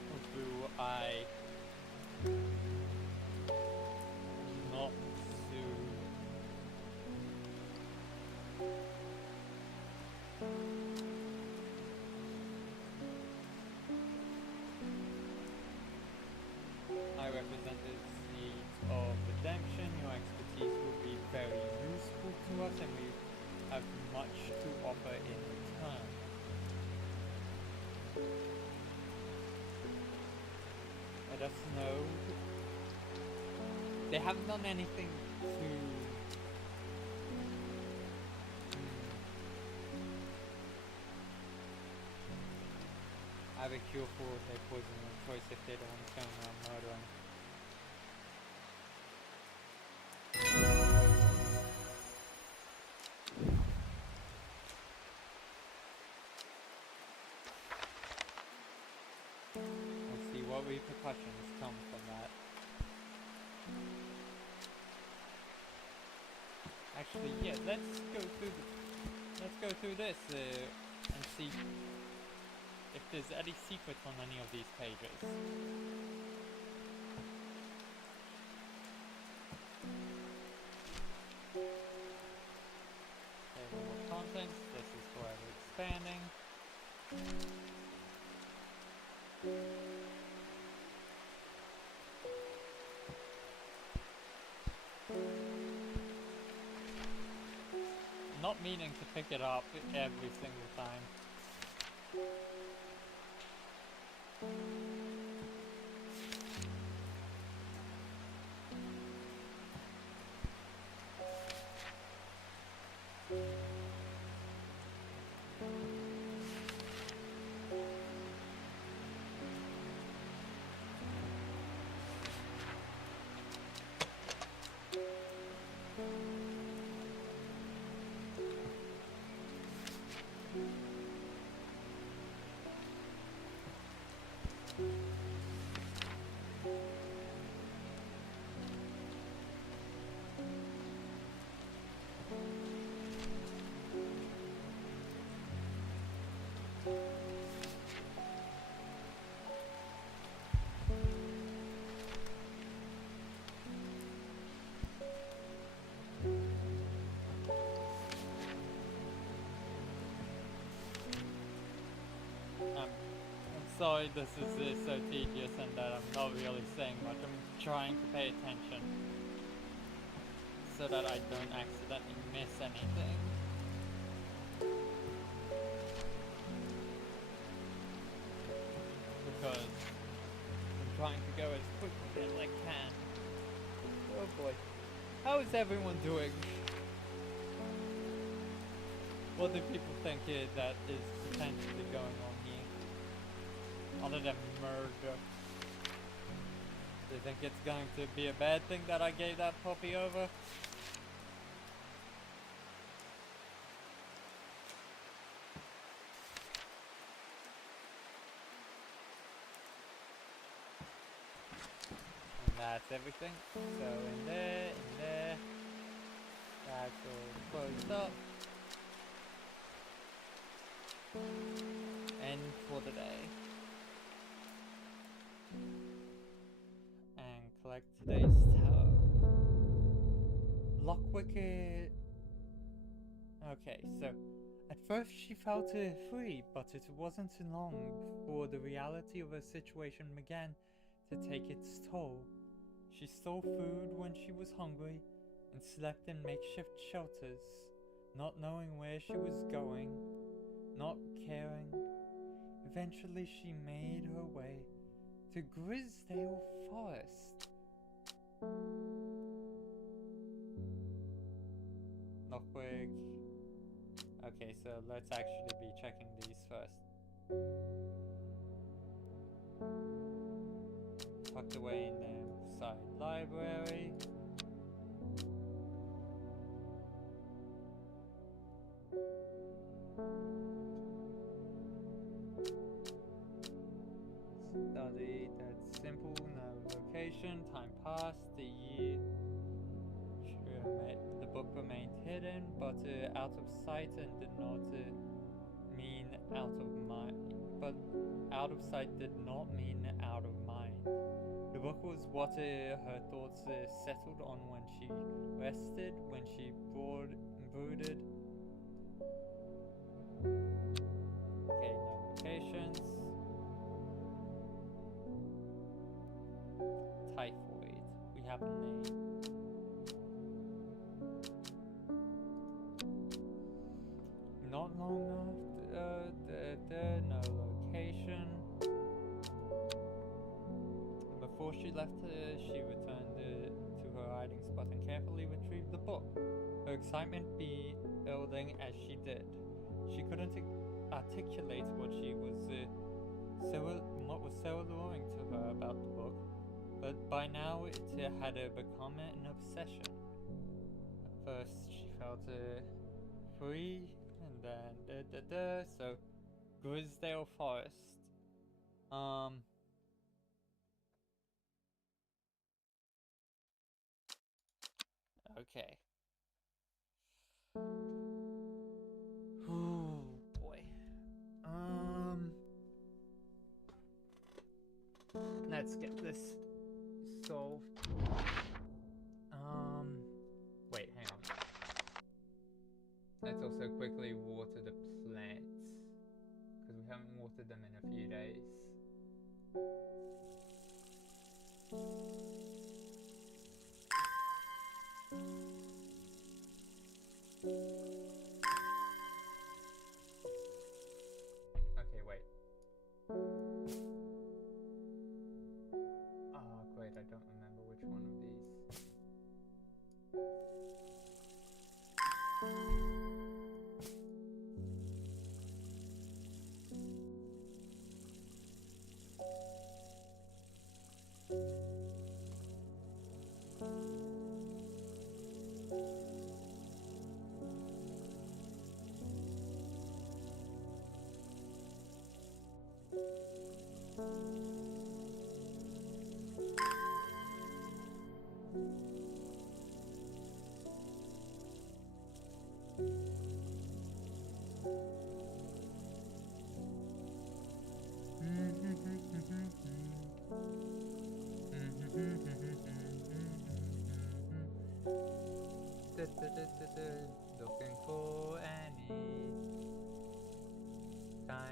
Or do I not sue? I represent the seeds of redemption. Your expertise will be very useful to us, and we have much to offer in return. Let us know. They haven't done anything to have a cure for their poison of choice if they don't want to come around murdering. Let's see what repercussions come from that. Actually, yeah, let's go through this and see if there's any secrets on any of these pages. Table of contents, this is forever expanding. Not meaning to pick it up every single time. I'm sorry this is so tedious and that I'm not really saying much. I'm trying to pay attention so that I don't accidentally miss anything. Because I'm trying to go as quickly as I can. Oh boy. How is everyone doing? What do people think that is potentially going on here? Other than murder. Do you think it's going to be a bad thing that I gave that puppy over? And that's everything. So in there. That's all closed up. And for the day. And collect today's tower. Lockwick. Okay, so at first she felt free, but it wasn't long before the reality of her situation began to take its toll. She stole food when she was hungry and slept in makeshift shelters, not knowing where she was going, not caring. Eventually she made her way to Grisdale Forest. Lockwick. Okay, so let's actually be checking these first. Tucked away in the side library. Study, that's simple, no location, time passed, the year. The book remained hidden, but out of sight and did not mean out of mind. But out of sight did not mean out of mind. The book was what her thoughts settled on when she rested, when she brooded. Okay, no locations. Typhoid. We have a name. Not long after, no location. Before she left, she returned to her hiding spot and carefully retrieved the book. Her excitement building as she did. She couldn't articulate what was so alluring to her about the book, but by now it had become an obsession. At first, she felt free. And then, so, Grisdale Forest. Okay. Oh boy. Let's get this solved. Wait, hang on. Let's also quickly water the plants, because we haven't watered them in a few days. Okay, wait. Oh, great, I don't remember which one of these.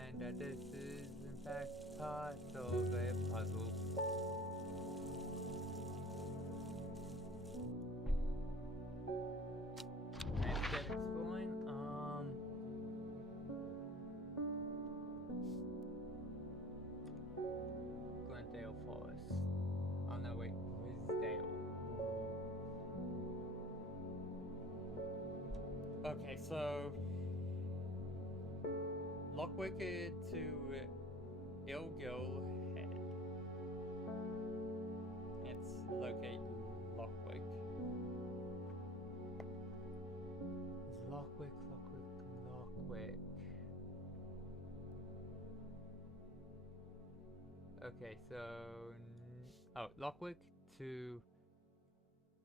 mind that this is in fact part of a puzzle. Let's get exploring. Glendale Forest. Oh no, wait, Wisdale. Okay, so Lockwick to Ilgil Head. Let's locate Lockwick. Lockwick. Okay, so Lockwick to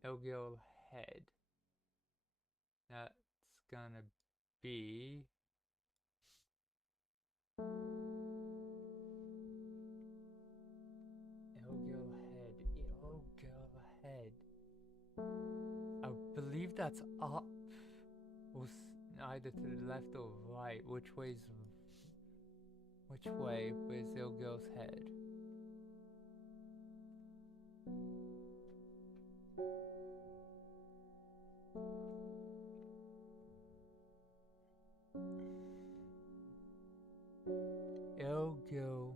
Ilgil Head. That's gonna be Ilgil Head. I believe that's up, or either to the left or right. Which way was Ilgil's Head? Ilgil.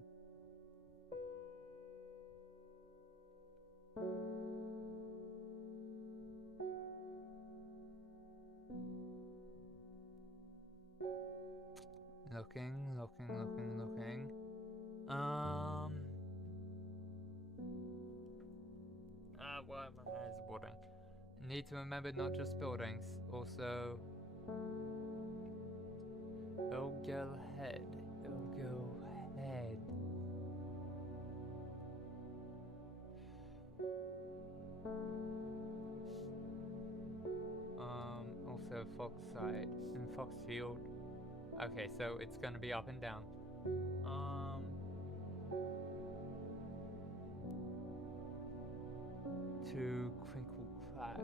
Looking. Why my eyes are watering? Need to remember not just buildings, also Ilgil Head. Also Foxside and Foxfield. Okay, so it's gonna be up and down. To Crinkle Crags.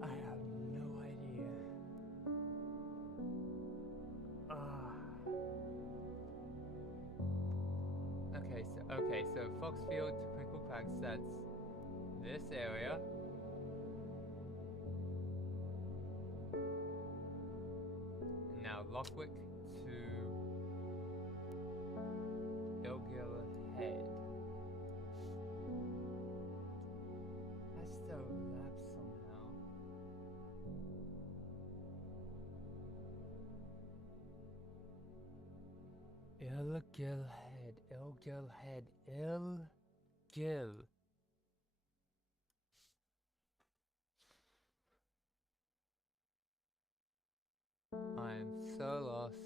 I have no idea. Okay, so Foxfield to Crinkle Crags, that's this area. Now Lockwick to Ilgil Head. Has to overlap somehow. Ilgil Head. I am so lost.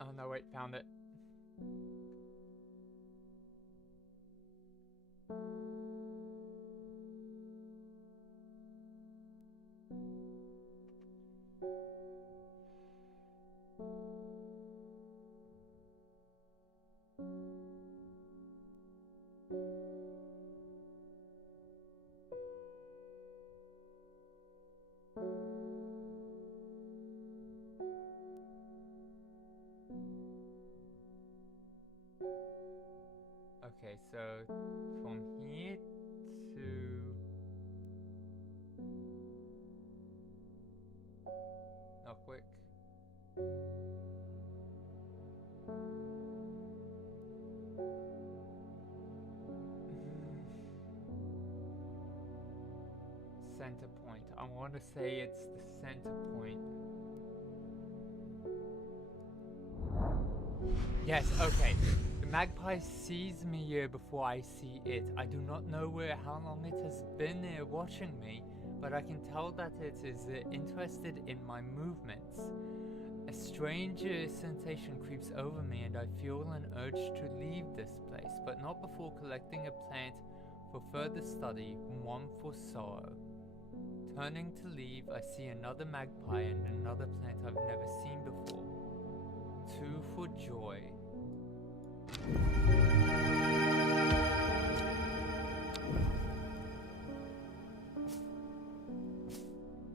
Oh no, wait, found it. Okay, so from here to Lockwick. Center point. I want to say it's the center point. Yes, okay. The magpie sees me here before I see it. I do not know how long it has been here watching me, but I can tell that it is interested in my movements. A strange sensation creeps over me and I feel an urge to leave this place, but not before collecting a plant for further study, one for sorrow. Turning to leave, I see another magpie and another plant I've never seen before. Two for joy.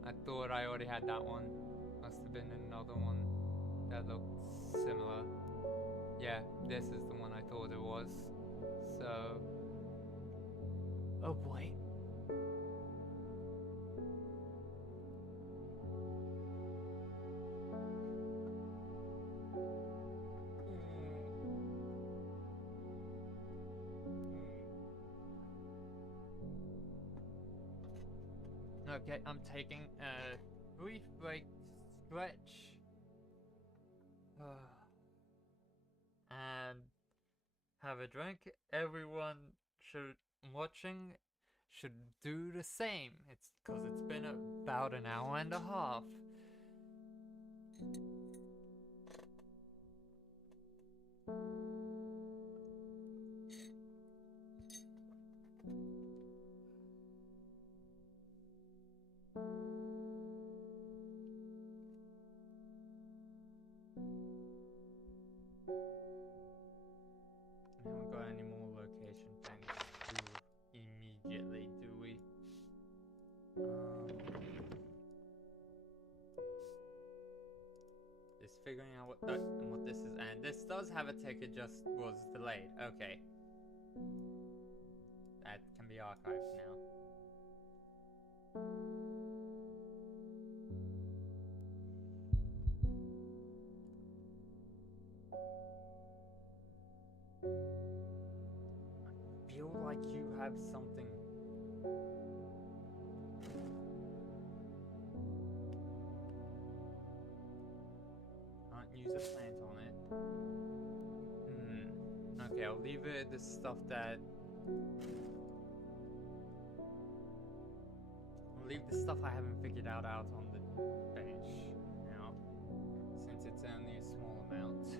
I thought I already had that one. Must have been another one that looked similar. Yeah, this is the one I thought it was. So... oh boy. Okay, I'm taking a brief break, stretch, and have a drink. Everyone watching should do the same. It's because it's been about an hour and a half. We haven't got any more location things to do immediately, do we? Just figuring out what and what this is, and this does have a ticket, just was delayed. Okay, that can be archived now. I feel like you have something. Can't use a plant on it. Okay, I'll leave it the stuff that... I'll leave the stuff I haven't figured out on the bench now, since it's only a small amount.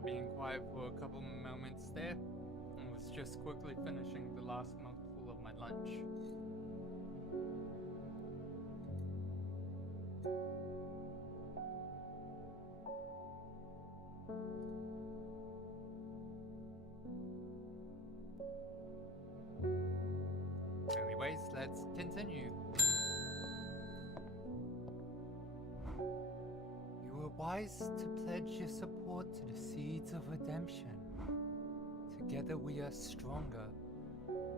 about being quiet for a couple moments there. I was just quickly finishing the last mouthful of my lunch. Anyways, let's continue. You were wise to pledge your support to the seeds of redemption. Together we are stronger.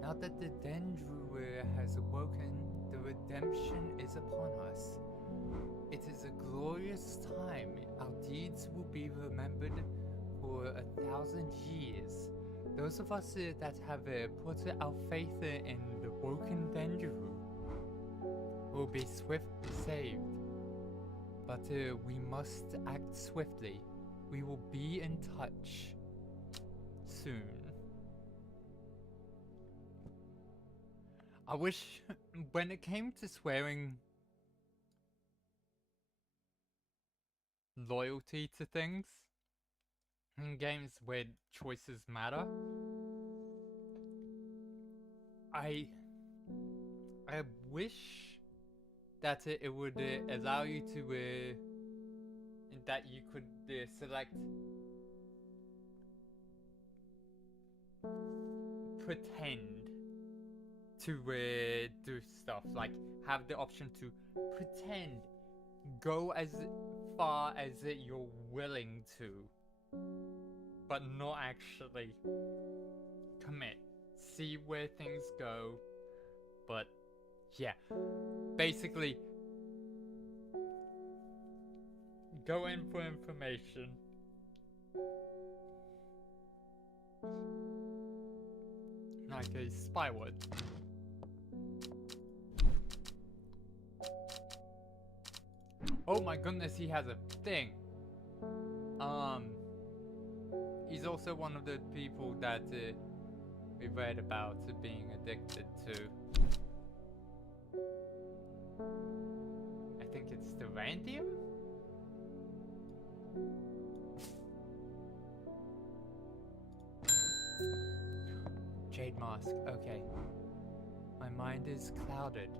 Now that the Dendru has awoken, the redemption is upon us. It is a glorious time. Our deeds will be remembered for 1,000 years. Those of us that have put our faith in the woken Dendru will be swiftly saved. But we must act swiftly. We will be in touch soon. I wish when it came to swearing loyalty to things in games where choices matter, I wish that it would allow you to that you could select pretend to do stuff, like have the option to pretend, go as far as you're willing to, but not actually commit. See where things go, but yeah, basically go in for information. Like a spy would. Oh my goodness, he has a thing. He's also one of the people that we read about being addicted to. I think it's the Randium? Jade mask, okay. My mind is clouded,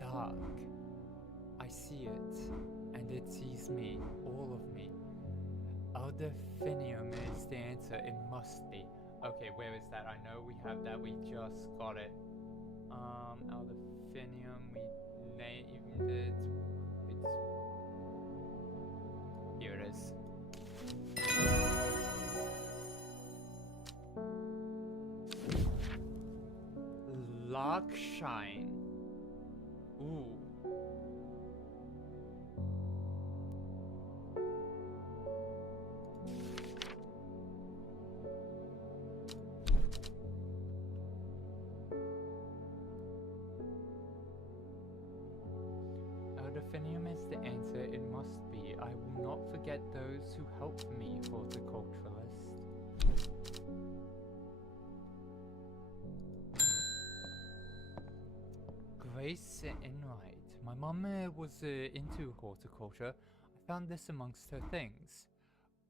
dark. I see it, and it sees me, all of me. Aldefinium is the answer, it must be. Okay, where is that? I know we have that, we just got it. Aldefinium, we named it. It's... Here it is. Larkshine. Ooh. Aldefinium is the answer, it must be. I will not forget those who helped me, horticulturalist. Grace Enright. My mum was into horticulture. I found this amongst her things.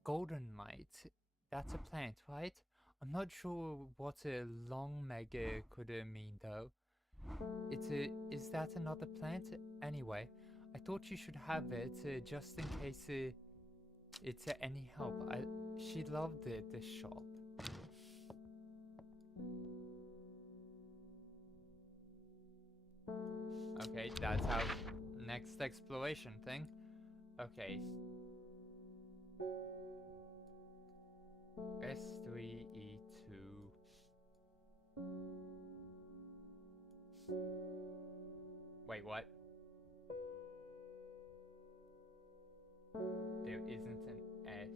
Golden light. That's a plant, right? I'm not sure what a long meg could mean though. Is that another plant? Anyway, I thought you should have it just in case it's any help. She loved this shop. Okay, that's our next exploration thing. Okay. S3E2. Wait, what? There isn't an S.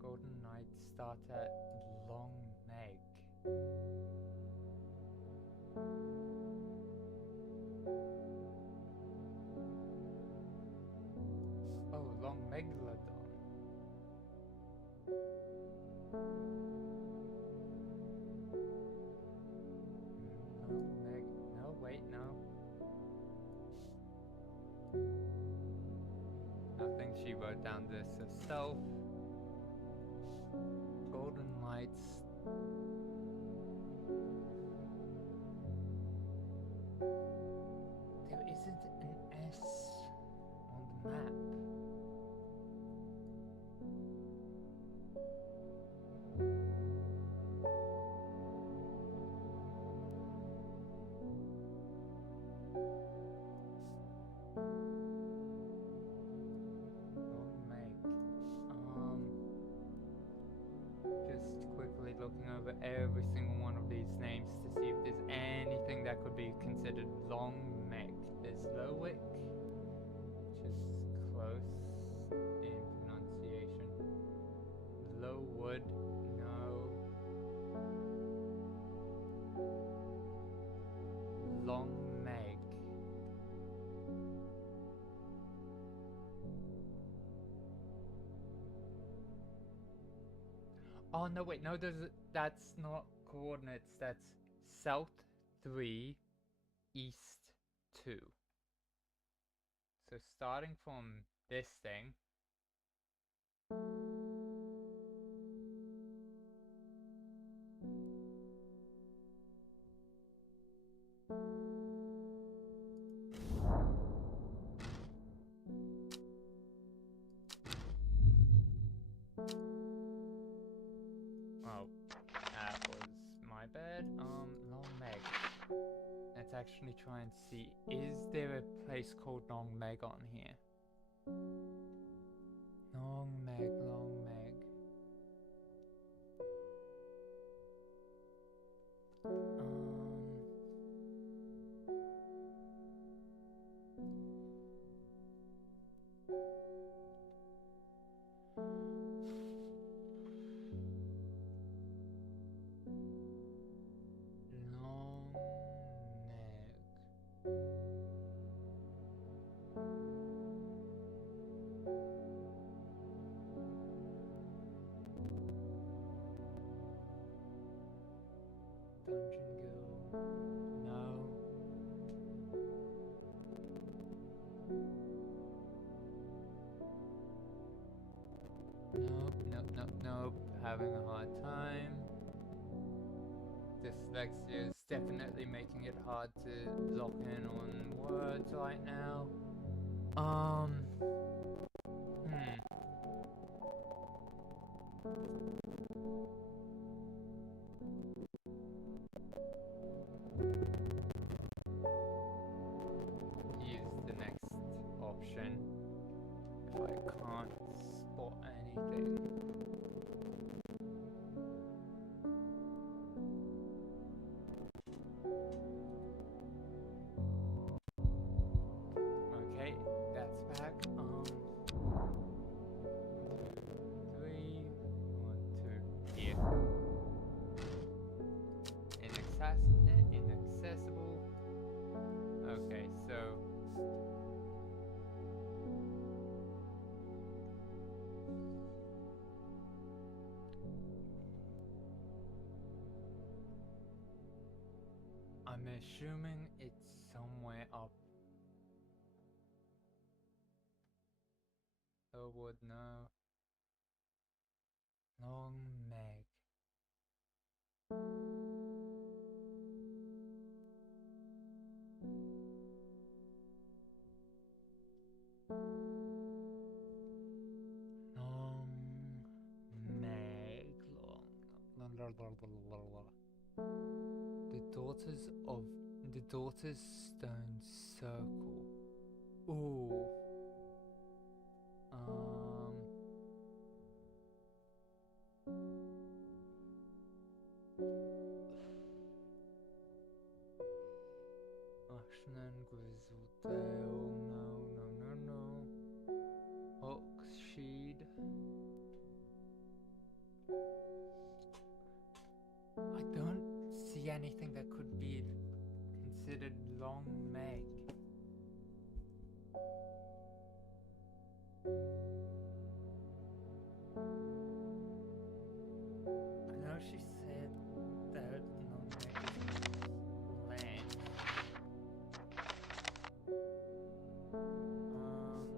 Golden Knight start at Long Meg. Oh, Long Megalodon. wrote down this herself. Golden lights. There isn't an S on the map. Just quickly looking over every single one of these names to see if there's anything that could be considered Long Meg. There's Lowick, which is close in pronunciation. Lowood, no. Long Meg. Oh no, wait, no, that's not coordinates, that's south 3, east 2. So starting from this thing. Oh, that was my bad. Long Meg. Let's actually try and see, is there a place called Long Meg on here? Long Meg, Long Meg. Long Meg. Dungeon Guild. No. Nope. Having a hard time. Dyslexia is definitely making it hard to lock in on words right now. Use the next option if I can't spot anything. Okay, that's back. 3, 1, 2, here. Inaccessible. Okay, so I'm assuming it's somewhere up. Would know. Long Meg. Long Meg. The Daughter's Stone Circle. Ooh. Ashnan, Grizzledale, no. Oxsheed. I don't see anything that could be considered Long Meg. I know she said that Long Meg is land.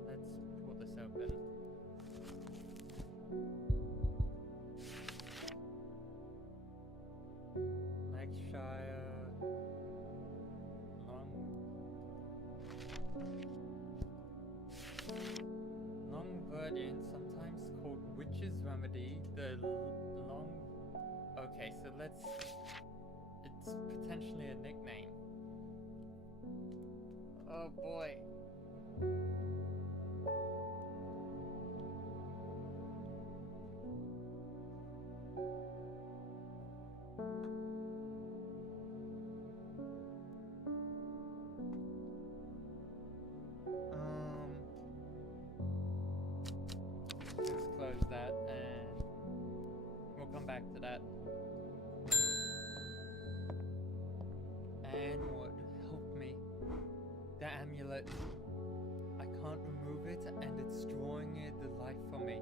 Let's pull this open. so let's... It's potentially a nickname. Oh boy. Let's close that and we'll come back to that. And what helped me? The amulet. I can't remove it and it's drawing the life from me.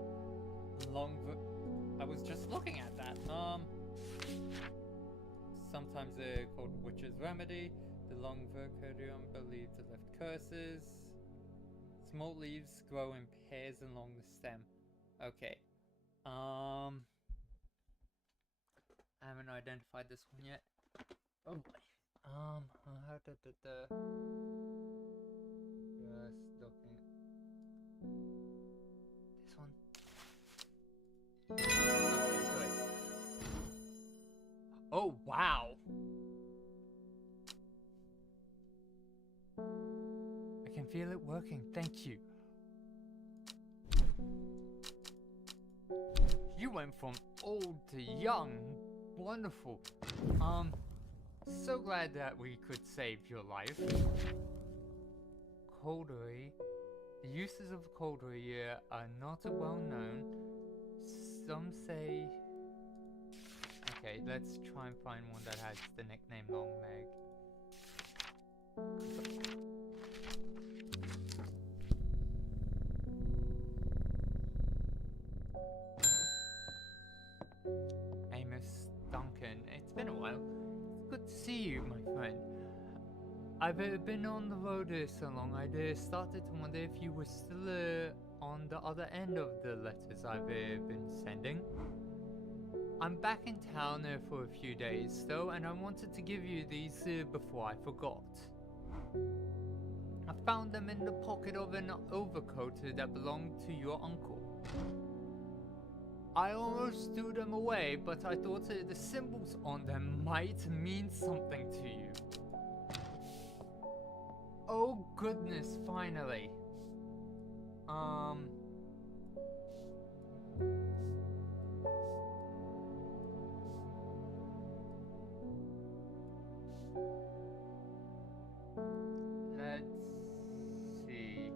I was just looking at that. Sometimes they're called Witch's Remedy. The long vercodium believed to lift curses. Small leaves grow in pairs along the stem. Okay. I haven't identified this one yet. Oh boy. Just looking. This one. Okay, good. Oh wow. I can feel it working. Thank you. You went from old to young. Wonderful. So glad that we could save your life. Coldry. The uses of coldry are not well known. Some say... Okay, let's try and find one that has the nickname Long Meg. Amos Duncan, it's been a while. It's good to see you, my friend. I've been on the road so long, I started to wonder if you were still on the other end of the letters I've been sending. I'm back in town for a few days though, and I wanted to give you these before I forgot. I found them in the pocket of an overcoat that belonged to your uncle. I almost threw them away, but I thought the symbols on them might mean something to you. Oh goodness, finally. Let's see.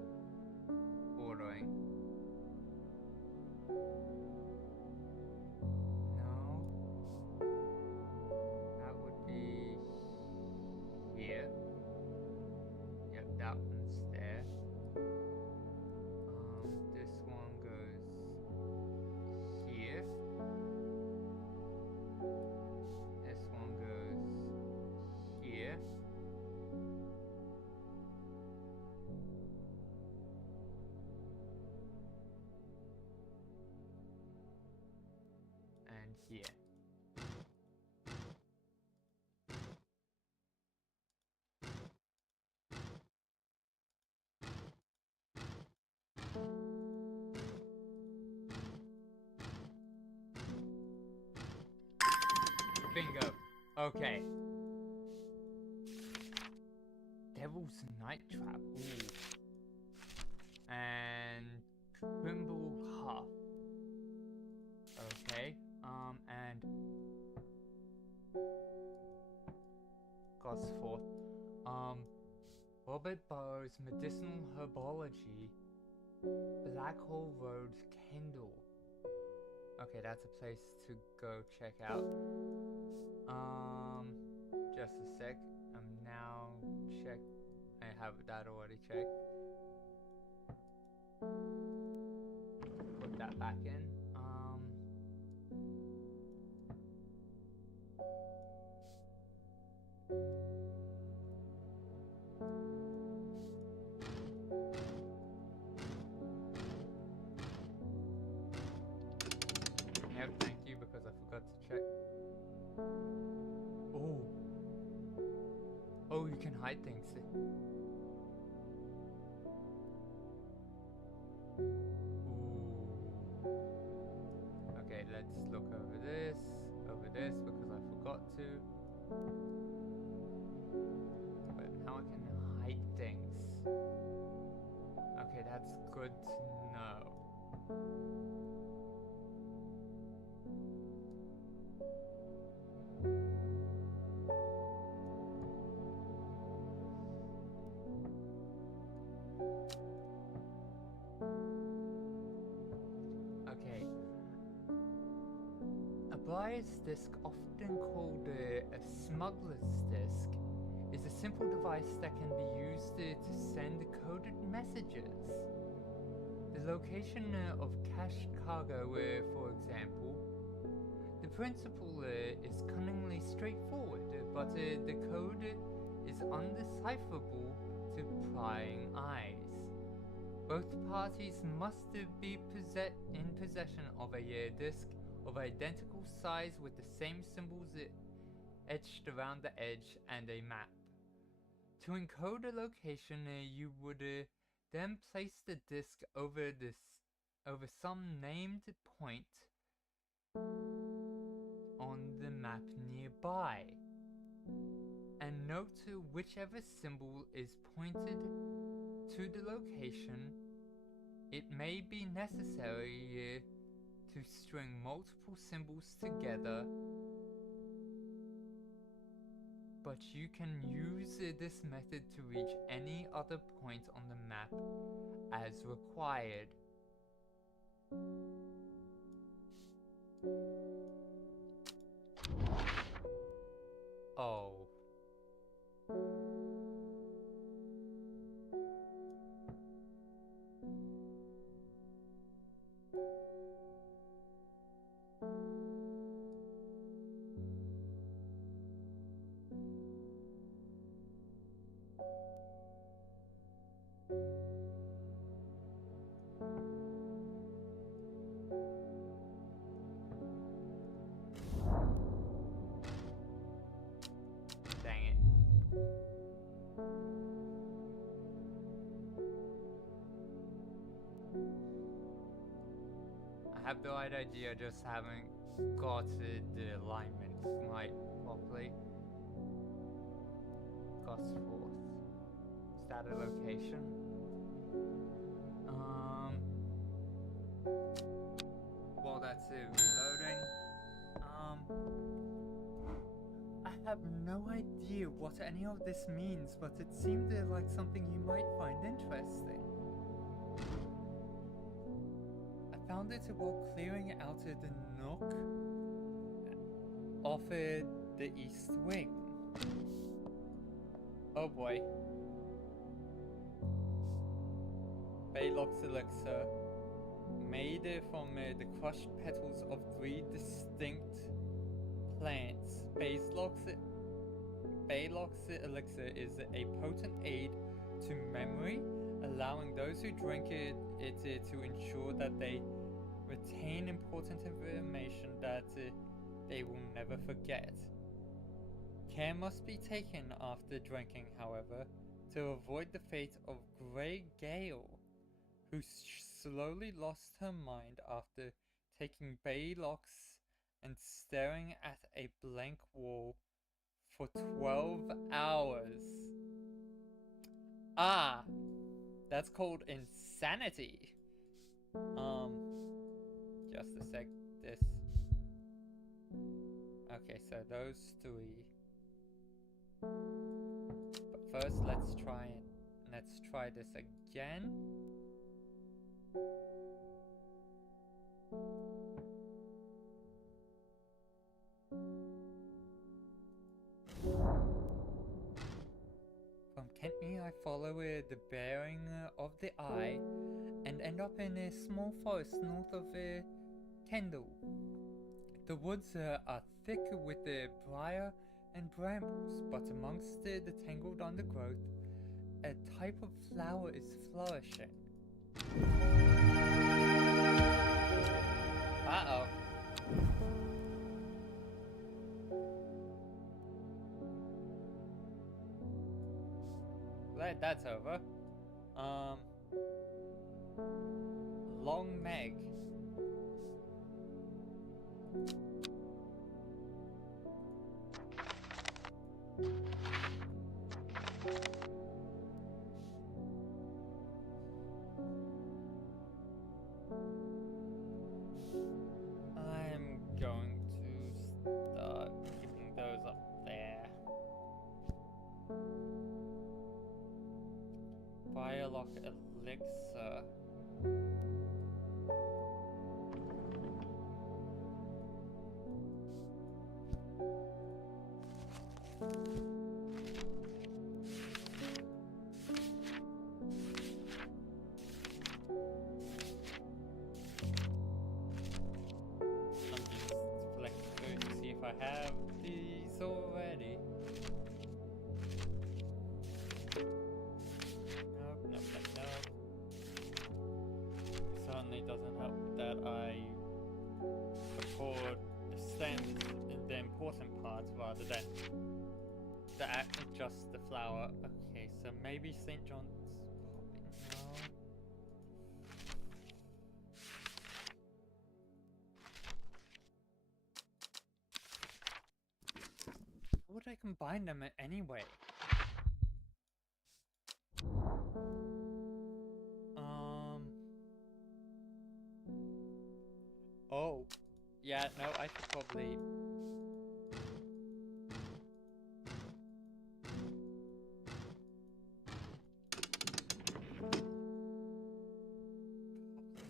Ordering. No. That would be here. Yep, that one's there. This one goes here. This one goes here. And here. Bingo. Okay. Devil's Night Trap. Ooh. And Crimble Huff. Okay. And Gosforth. Robert Burroughs' Medicinal Herbology. Black Hole Road, Kendall. Okay, that's a place to go check out. Just a sec. I'm now check. I have that already checked. Put that back in. Yep, thank you, because I forgot to check. Oh. Oh, you can hide things. Ooh. Okay, let's look over this, because I to. But how I can hide things. Okay, that's good to know. Okay. A bias disk, often called a smuggler's disk, is a simple device that can be used to send coded messages. The location of cached cargo, for example. The principle is cunningly straightforward, but the code is undecipherable to prying eyes. Both parties must be in possession of a disk of identical size with the same symbols etched around the edge and a map. To encode a location, you would then place the disk over some named point on the map nearby, and note whichever symbol is pointed to the location. It may be necessary to string multiple symbols together, but you can use this method to reach any other point on the map as required. Oh. Dang it. I have the right idea, just haven't got the alignment right properly. Gosforth. Is that a location? While that's reloading. I have no idea what any of this means, but it seemed like something you might find interesting. I found it while clearing out the nook off the east wing. Oh boy. Baylock's elixir, made from the crushed petals of 3 distinct plants. Baylock's elixir is a potent aid to memory, allowing those who drink it to ensure that they retain important information that they will never forget. Care must be taken after drinking, however, to avoid the fate of Grey Gale, who slowly lost her mind after taking Baylocks and staring at a blank wall for 12 hours. Ah, that's called insanity. Just a sec. This. Okay, so those 3. But first, let's try this again. From Kentney, I follow the bearing of the eye and end up in a small forest north of Kendall. The woods are thick with briar and brambles, but amongst the tangled undergrowth, a type of flower is flourishing. Uh-oh. Glad that's over. Long Meg. Firelock elixir. I'm just flicking through to see if I have these already. Nope, nope, nope, nope. Certainly doesn't help that I record the stems, the important parts, rather than just the flower. Okay, so maybe St. John's popping. How would I combine them anyway? Oh. Yeah, no, I should probably...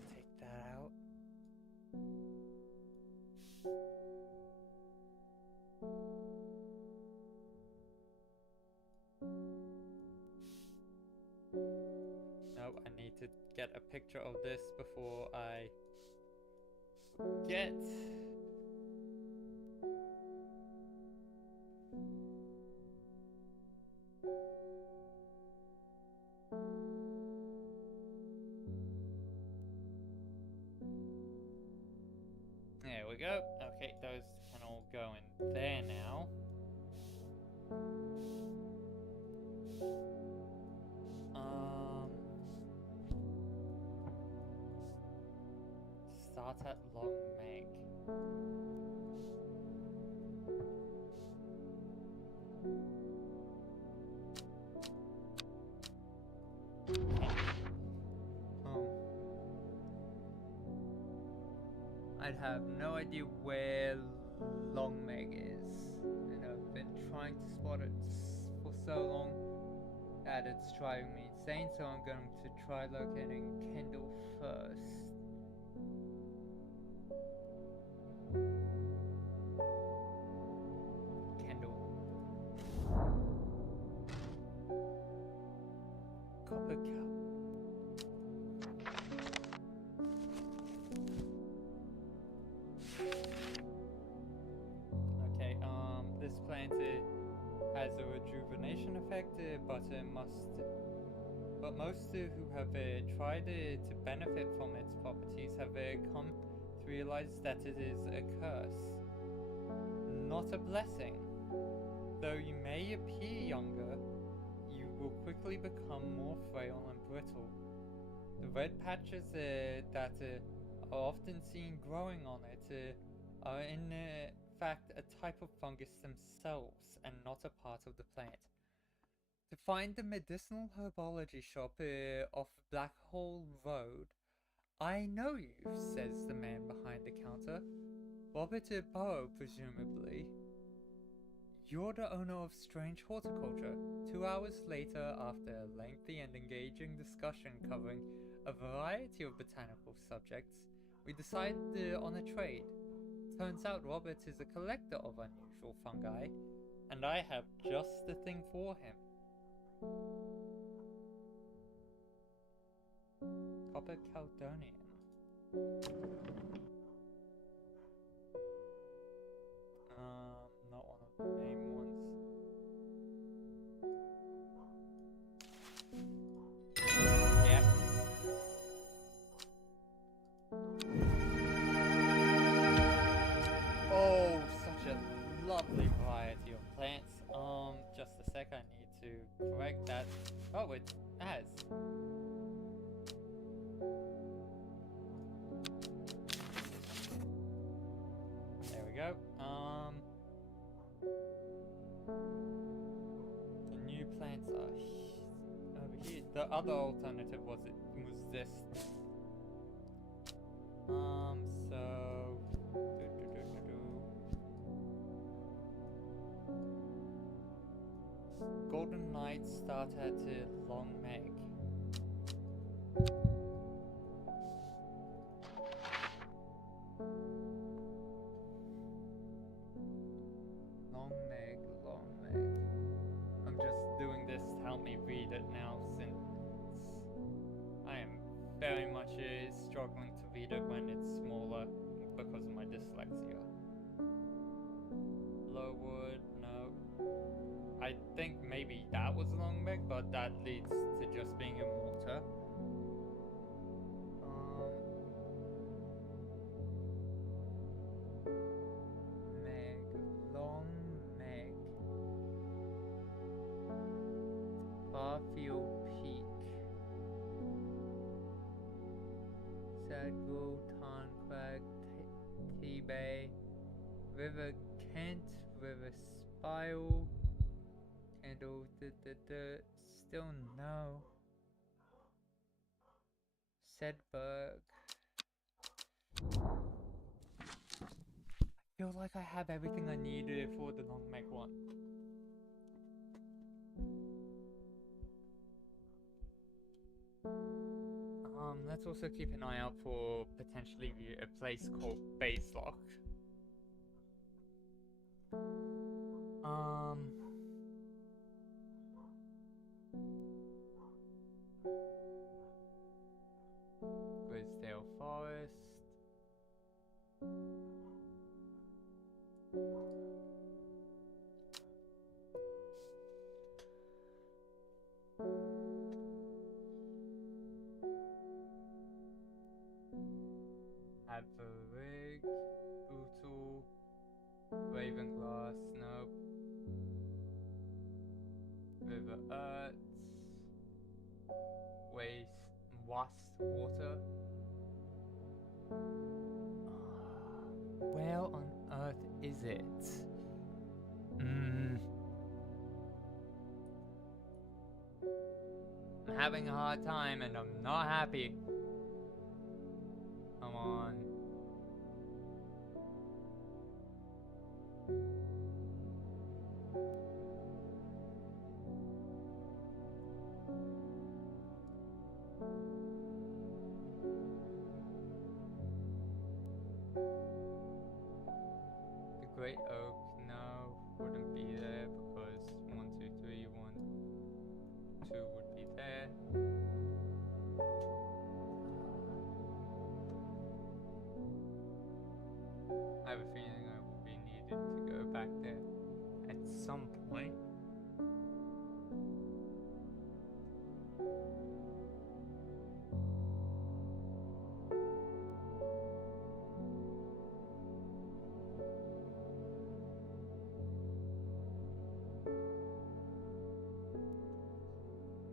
take that out. No, I need to get a picture of this before I get... There we go. Okay, those can all go in there now. Start at Long Meg. I'd have no idea where Long Meg is, and I've been trying to spot it for so long that it's driving me insane, so I'm going to try locating Kendall first. Kendall. Copper Cow. Okay, this plant has a rejuvenation effect, but most who have tried to benefit from its properties have come to realize that it is a curse, not a blessing. Though you may appear younger, you will quickly become more frail and brittle. The red patches that are often seen growing on it are in fact a type of fungus themselves and not a part of the plant. To find the medicinal herbology shop off Black Hole Road. I know you, says the man behind the counter. Robert Burrow, presumably. You're the owner of Strange Horticulture. 2 hours later, after a lengthy and engaging discussion covering a variety of botanical subjects, we decide on a trade. Turns out Robert is a collector of unusual fungi, and I have just the thing for him. Copper Caledonian. Not one of the main ones. Yeah. Oh, such a lovely variety of plants. Just a sec, I need to correct that. Oh, it has. There we go. The new plants are over here. The other alternative was this. So Golden Nights start at Long Meg. Long Meg, Long Meg. I'm just doing this to help me read it now, since I am very much struggling to read it when it's smaller because of my dyslexia. Lowood, no. I think maybe that was Long Meg, but that leads to just being in water. Meg, Long Meg. Barfield Peak. Sadgo, Tarncrag, T-Bay, River Kent, River Spile, and still no. Sedberg. I feel like I have everything I needed for the Long Meg one. Let's also keep an eye out for potentially a place called Baselock. Grisdale Forest. Averig, Bootle, Ravenglass, nope. River Ertz, Wast Water. Where on earth is it? I'm having a hard time and I'm not happy. Come on. The Great Oak, no, wouldn't be there because 1, 2, 3, 1, 2 would be there. I have a feeling I will be needed to go back there at some point.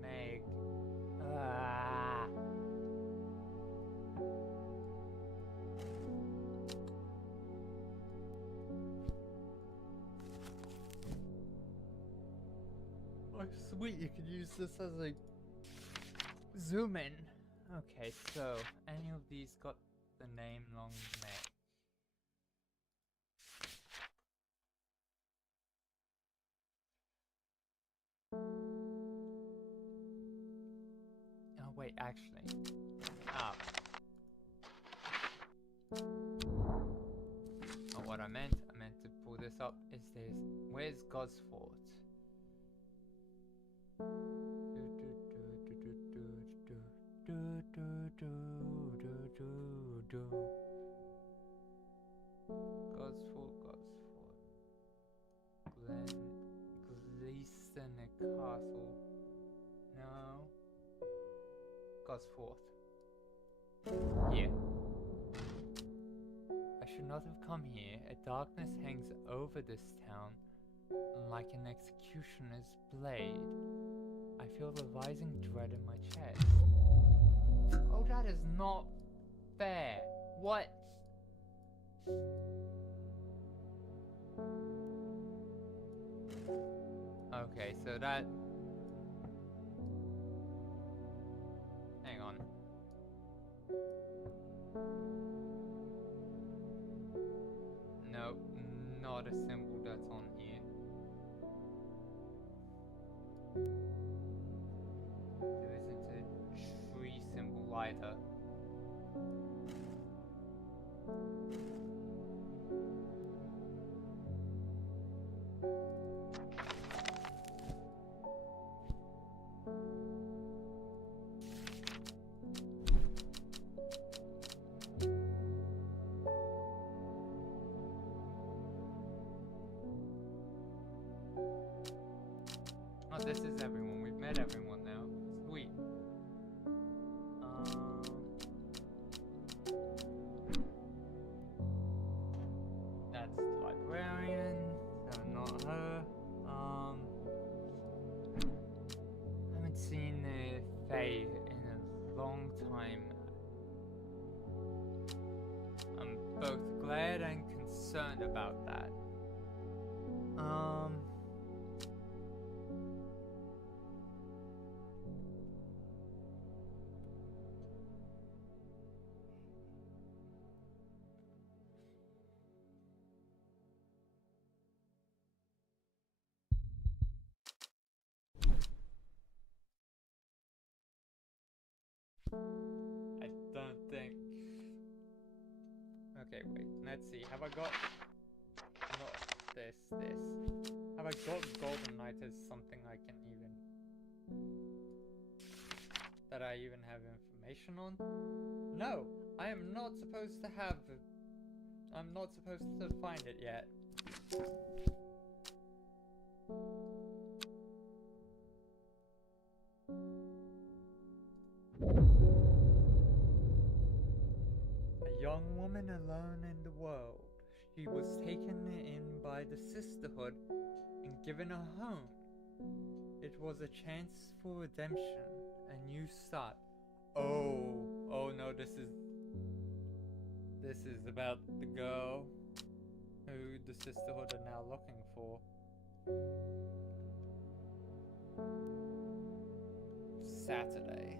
Meg. Oh, sweet, you could use this as a zoom in. Okay, so any of these got the name Long Meg? Oh wait, actually. Not what I meant. I meant to pull this up. Is this where's Gosford? Gosford. Gleeson Castle. No. Gosford. Here. I should not have come here. A darkness hangs over this town like an executioner's blade. I feel the rising dread in my chest. Oh, that is not fair. What? Okay, so that... Hang on. Nope, not a symbol that's on here. lighter. Oh, this is everyone. We've met everyone now. Sweet. That's the librarian. So not her. Haven't seen Faye in a long time. I'm both glad and concerned about that. I don't think. Okay, wait. Let's see. Have I got not this? Have I got Golden Knight as something I can even that I even have information on? No, I am not supposed to have. I'm not supposed to find it yet. A young woman alone in the world. She was taken in by the sisterhood and given a home. It was a chance for redemption, a new start. Oh no, this is about the girl who the sisterhood are now looking for. Saturday.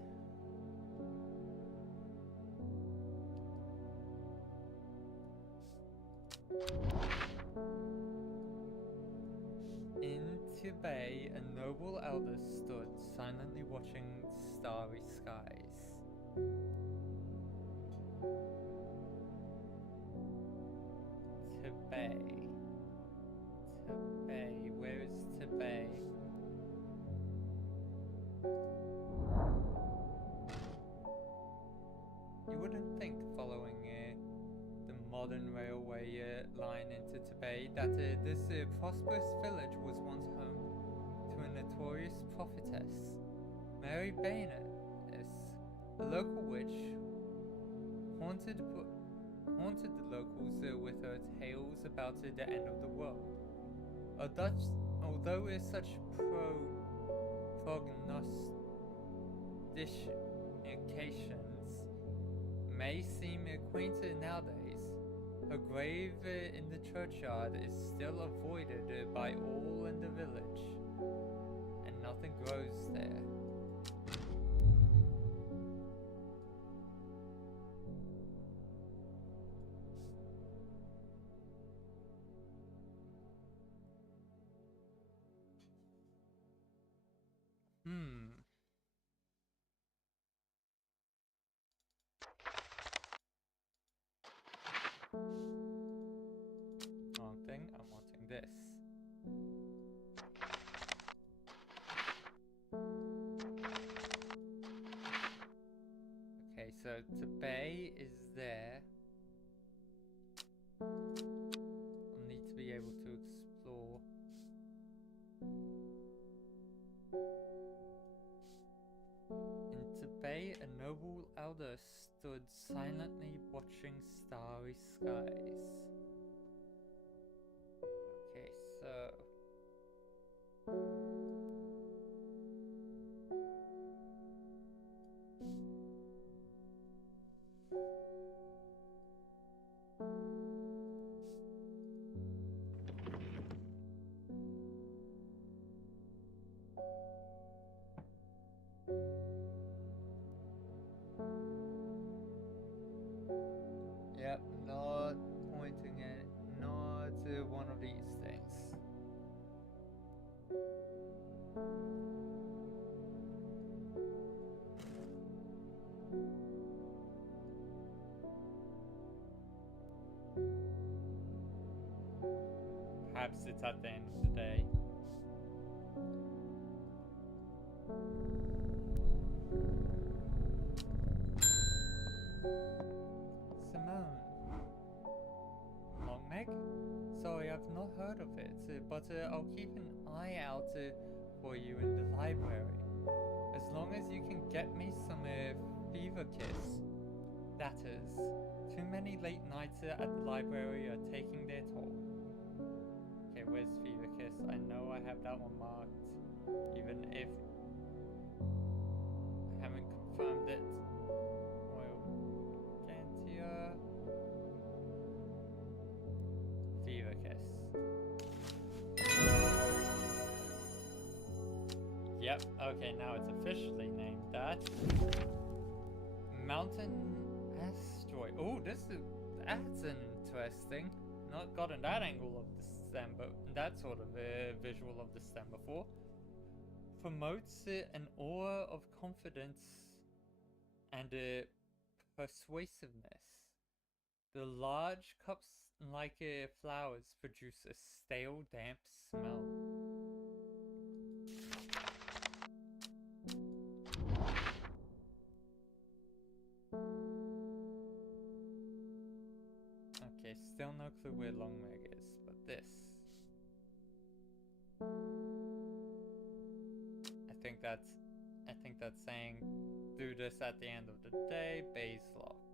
In Tibet, a noble elder stood silently watching starry skies. Tibet. Where is Tibet? You wouldn't think, following the modern railway line into Tibet, that this prosperous village was once home to a notorious prophetess, Mary Bayness, a local witch, haunted the locals with her tales about the end of the world. Although such prognostications may seem acquainted nowadays, her grave in the churchyard is still avoided by all in the village, and nothing grows there. Wrong thing, I'm wanting this. Okay, so Tibet is there. I'll need to be able to explore. In Tibet, a noble elder stood silently watching starry skies. Okay, so yep, not pointing moments at the end of the day. Simone. Long Meg? Sorry, I've not heard of it, but I'll keep an eye out for you in the library. As long as you can get me some Fever Kiss. That is. Too many late nights at the library are taking their toll. Okay, where's Fever Kiss? I know I have that one marked, even if I haven't confirmed it. Oil Gantia. Fever Kiss. Yep, okay, now it's officially named that. Mountain Asteroid. Oh, that's interesting. Not gotten that angle of December, that sort of visual of December before. Promotes an aura of confidence and persuasiveness. The large cups, like flowers, produce a stale, damp smell. Okay, still no clue where Long Meg is, but this. I think that's saying do this at the end of the day. Baylocks.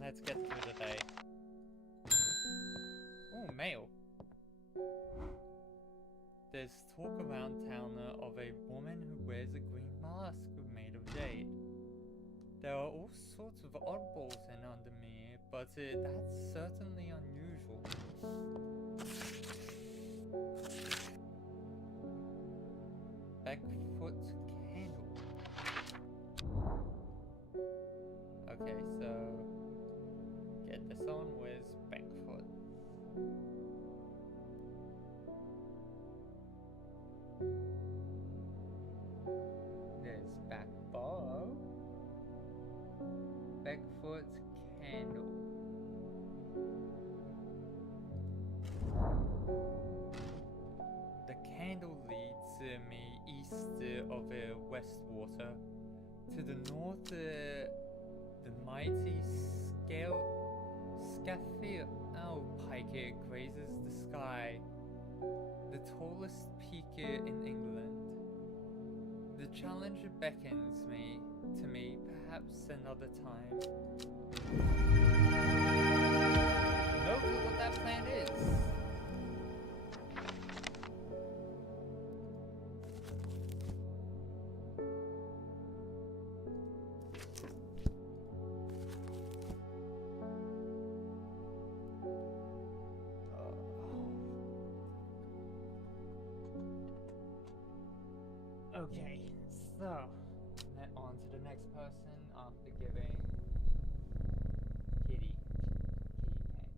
Let's get through the day. Oh, mail. There's talk around town of a woman who wears a green mask made of jade. There are all sorts of oddballs in under me, but that's certainly unusual. Backfoot candle. Okay, so get this on with Backfoot. There's Backbow. Backfoot candle. The candle leads me east of Westwater. To the north, the mighty Scaffield pike grazes the sky, the tallest peak in England. The challenge beckons to me, perhaps another time. No clue what that plan is. Okay, so on to the next person after giving kitty pets.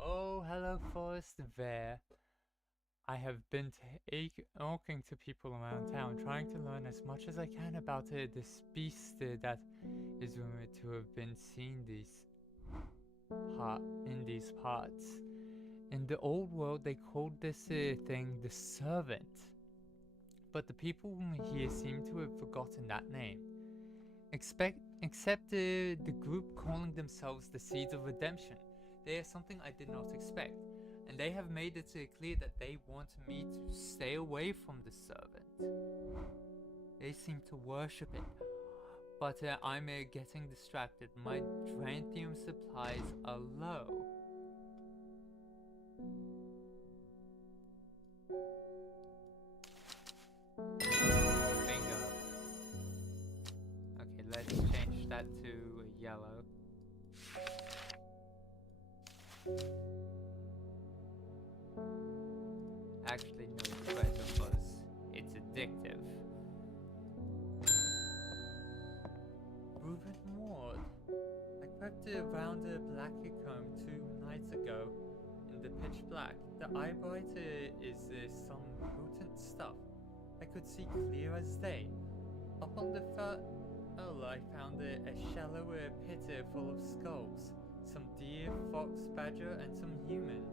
Oh, hello, Forest Bear. I have been talking to people around town, trying to learn as much as I can about this beast that is rumored to have been seen in these parts. In the old world, they called this thing the Servant, but the people here seem to have forgotten that name. Except the group calling themselves the Seeds of Redemption. They are something I did not expect, and they have made it clear that they want me to stay away from the Servant. They seem to worship it, but I'm getting distracted. My Dranthium supplies are low. Bingo. Okay, let's change that to yellow. Actually, no, it's red because it's addictive. Reuben Ward. I crept around a black comb 2 nights ago in the pitch black. The eye bright is some potent stuff. I could see clear as day. Up on the I found a shallow pit full of skulls. Some deer, fox, badger, and some human.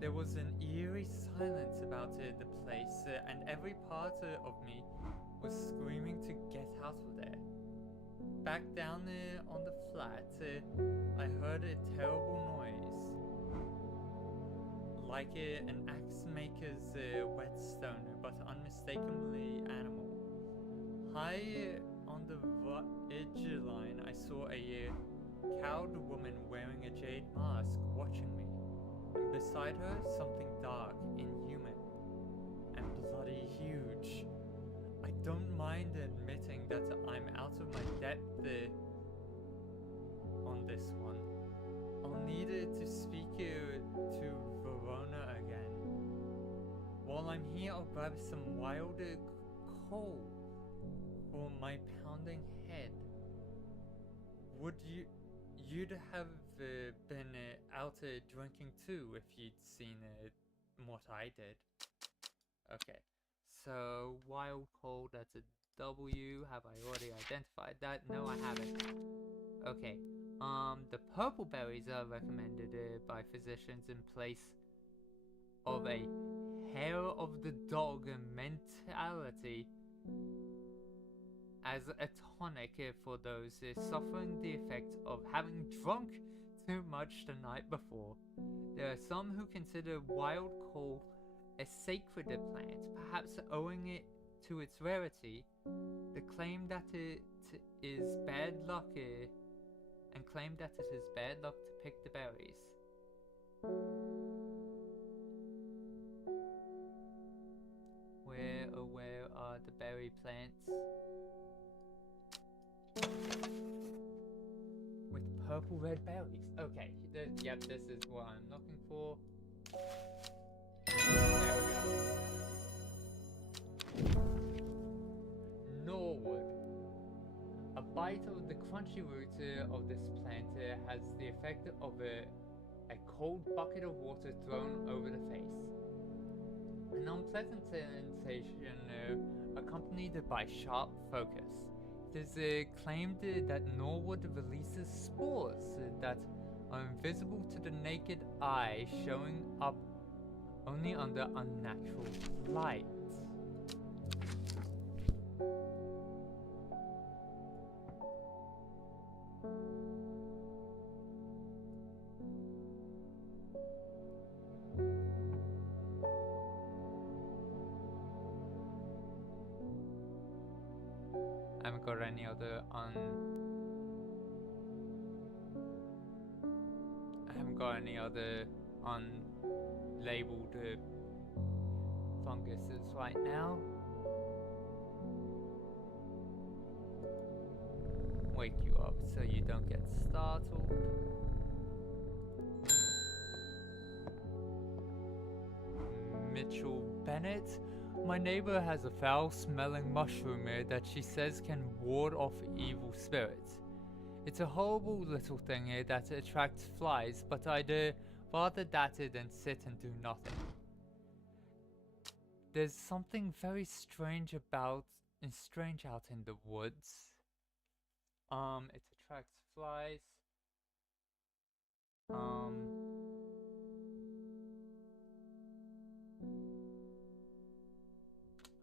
There was an eerie silence about the place, and every part of me was screaming to get out of there. Back down on the flat, I heard a terrible noise, like an axe maker's whetstone, but unmistakably animal. High on the ridge line, I saw a cowed woman wearing a jade mask watching me, and beside her something dark, inhuman, and bloody huge. I don't mind admitting that I'm out of my depth on this one. I'll need to speak to Verona again. While I'm here, I'll grab some wild coal for my pounding head. Would you'd have been out drinking too if you'd seen what I did? Okay, so wild coal, that's a W. Have I already identified that? No, I haven't. Okay, the purple berries are recommended by physicians in place of a hair of the dog mentality as a tonic for those suffering the effects of having drunk too much the night before. There are some who consider wild coal a sacred plant, perhaps owing it to its rarity. They claim that it is bad luck and claim that it is bad luck to pick the berries. Where are the berry plants? With purple red berries. Okay, yep, this is what I'm looking for. There we go. Norwood. A bite of the crunchy root of this plant has the effect of a cold bucket of water thrown over the face. An unpleasant sensation accompanied by sharp focus. It is claimed that Norwood releases spores that are invisible to the naked eye, showing up only under unnatural light. I haven't got any other unlabeled funguses right now. Wake you up so you don't get startled. Mitchell Bennett. My neighbor has a foul-smelling mushroom that she says can ward off evil spirits. It's a horrible little thing that attracts flies, but I'd rather that than sit and do nothing. There's something very strange out in the woods. It attracts flies.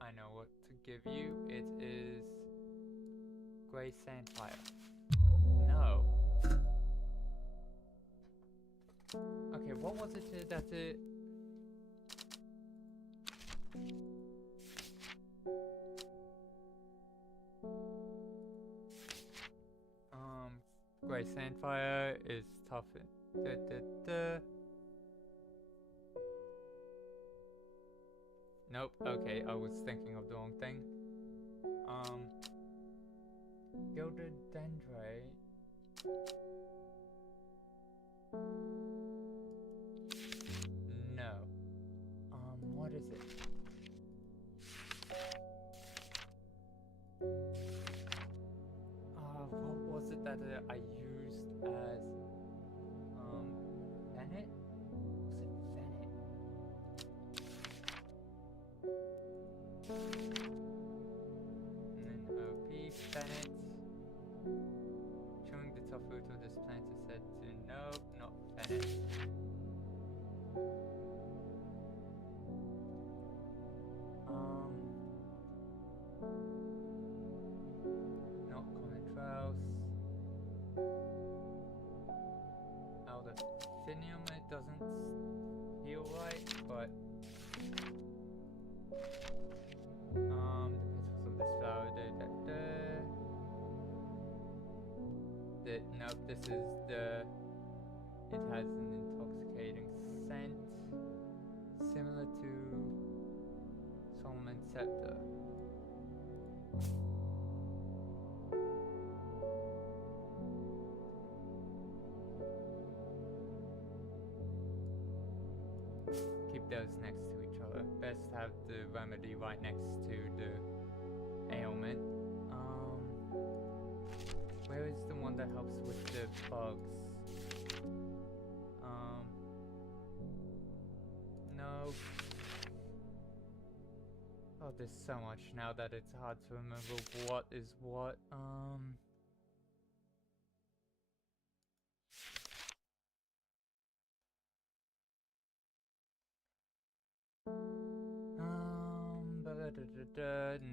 I know what to give you. It is Grey Sandfire. No. Okay, what was it that Grey Sandfire is tough. Nope, okay, I was thinking of the wrong thing. Gilded Dendrite. No. What is it? What was it that I used as, Bennett? Was And then OP Bennett. Chewing the tough root of this plant is said to nope, not Bennett. Not Contrails. Aldathinium, it doesn't feel right, but the petals of this flower, nope, this is it has an intoxicating scent, similar to Solomon Scepter. Keep those next to each other. Best have the remedy right next to the ailment. Where is the one that helps with the bugs? No. Oh, there's so much now that it's hard to remember what is what.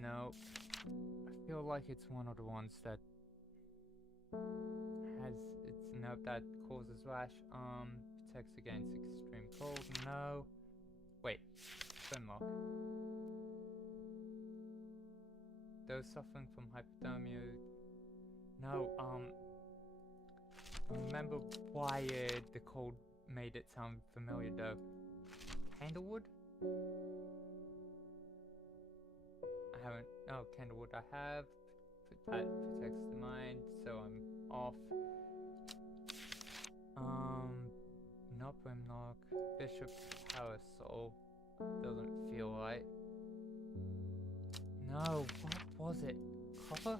No. I feel like it's one of the ones that has nope, that causes rash. Protects against extreme cold. No. Wait. Swimlock. Those suffering from hypothermia. No. I remember why the cold made it sound familiar though. Candlewood? I haven't. Oh, Candlewood I have. That protects the mind, so I'm off. Not Brimlock. Bishop Parasol. Doesn't feel right. No, what was it? Copper?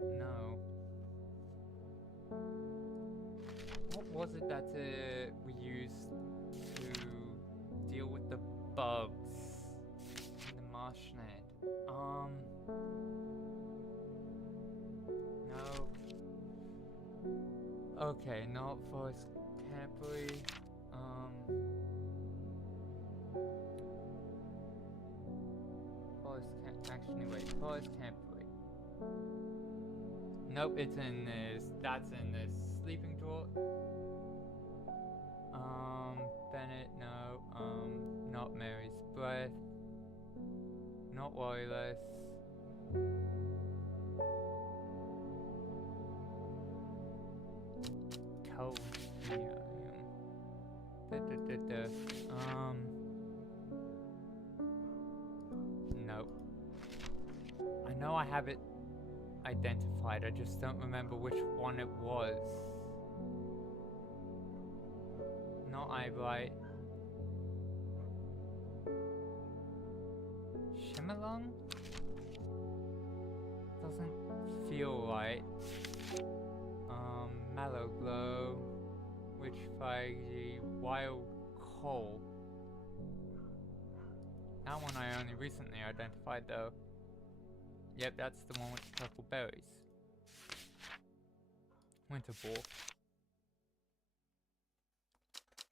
No. What was it that we used to deal with the bugs in the marshland? No. Okay, not Forest Campery. Actually, wait, Forest Campery. Nope, it's in this. That's in this sleeping drawer. Bennett, no. Not Mary's Breath. Not Wireless. Cold. Nope. I know I have it identified, I just don't remember which one it was. Not Eyebright. Shimmerlong? Doesn't feel right. Mallow Glow. Witchfire. Wild Coal. That one I only recently identified though. Yep, that's the one with the purple berries. Winter Ball.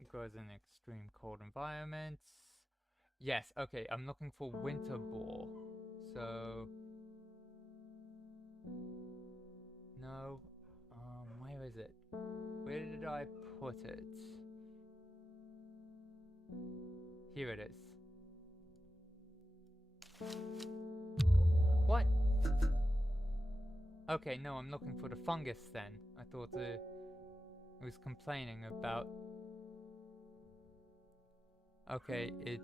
It grows in extreme cold environments. Yes, okay, I'm looking for Winter Ball. So... No. Where is it? Where did I put it? Here it is. What? Okay, no, I'm looking for the fungus then. I thought it was complaining about... Okay, it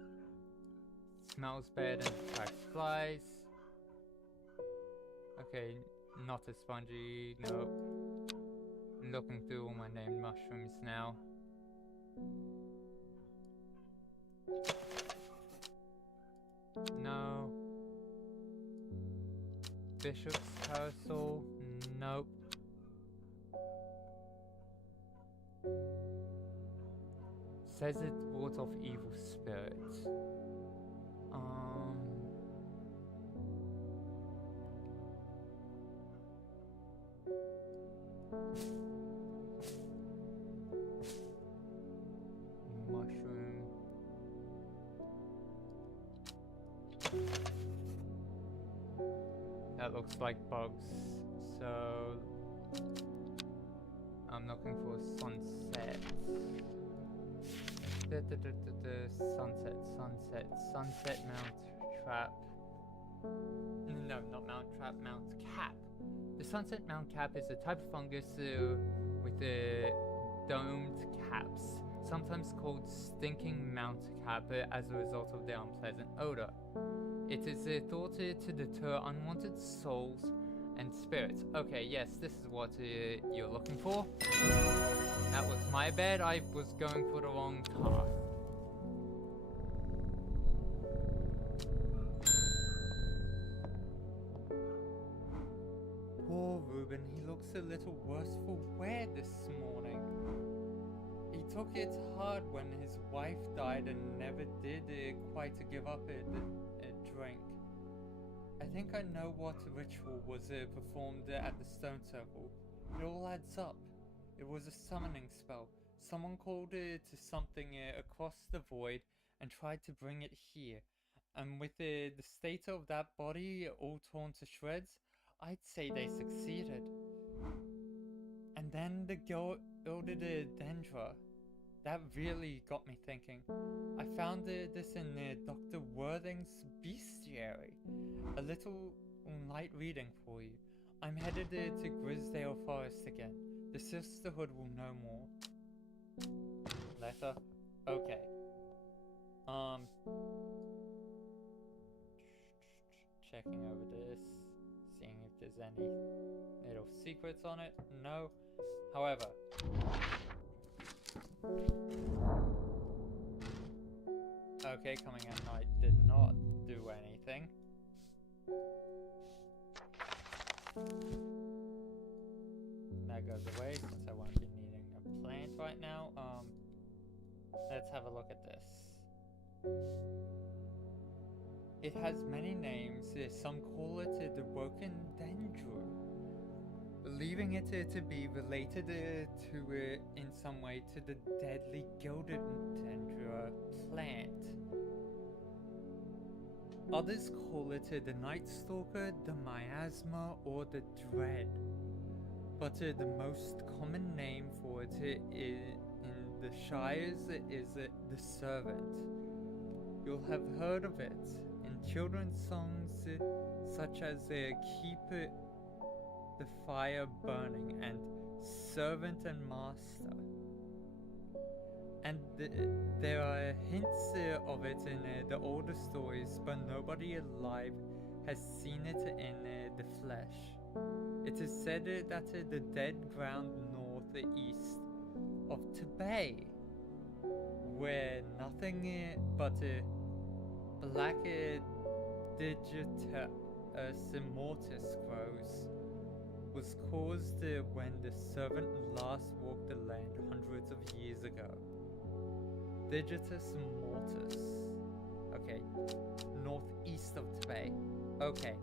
smells bad and attracts flies. Okay, not as spongy, nope. I'm looking through all my named mushrooms now. No. Bishop's Parasol, nope. Says it wards off evil spirits. Mushroom. That looks like bugs. So I'm looking for sunset. Sunset mount trap. No, not mount trap, mount cap. The sunset mount cap is a type of fungus with domed caps, sometimes called stinking mount cap as a result of their unpleasant odor. It is thought to deter unwanted souls and spirits. Okay, yes, this is what you're looking for. That was my bad. I was going for the wrong path. Poor Reuben, he looks a little worse for wear this morning. He took it hard when his wife died and never did quite give up a drink. I think I know what ritual was performed at the stone circle. It all adds up. It was a summoning spell. Someone called to something across the void and tried to bring it here. And with the state of that body all torn to shreds, I'd say they succeeded. And then the gilded Dendra. That really got me thinking. I found this in Dr. Worthing's bestiary. A little light reading for you. I'm headed to Grisdale Forest again. The Sisterhood will know more. Letter? Okay. Checking over this. Seeing if there's any little secrets on it. No. However. Okay, coming at night did not do anything. That goes away since I won't be needing a plant right now. Let's have a look at this. It has many names. Some call it the Woken Dendron, believing it to be related to in some way to the deadly Gilded Dendra plant. Others call it the Night Stalker, the Miasma, or the Dread. But the most common name for it in the Shires is the Servant. You'll have heard of it in children's songs such as Keep the Fire Burning and Servant and Master. And there are hints of it in the older stories, but nobody alive has seen it in the flesh. It is said that the dead ground northeast of Tibet, where nothing but black digita immortis grows, was caused when the servant last walked the land hundreds of years ago. Digitus mortis. Okay. Northeast of Tibet. Okay.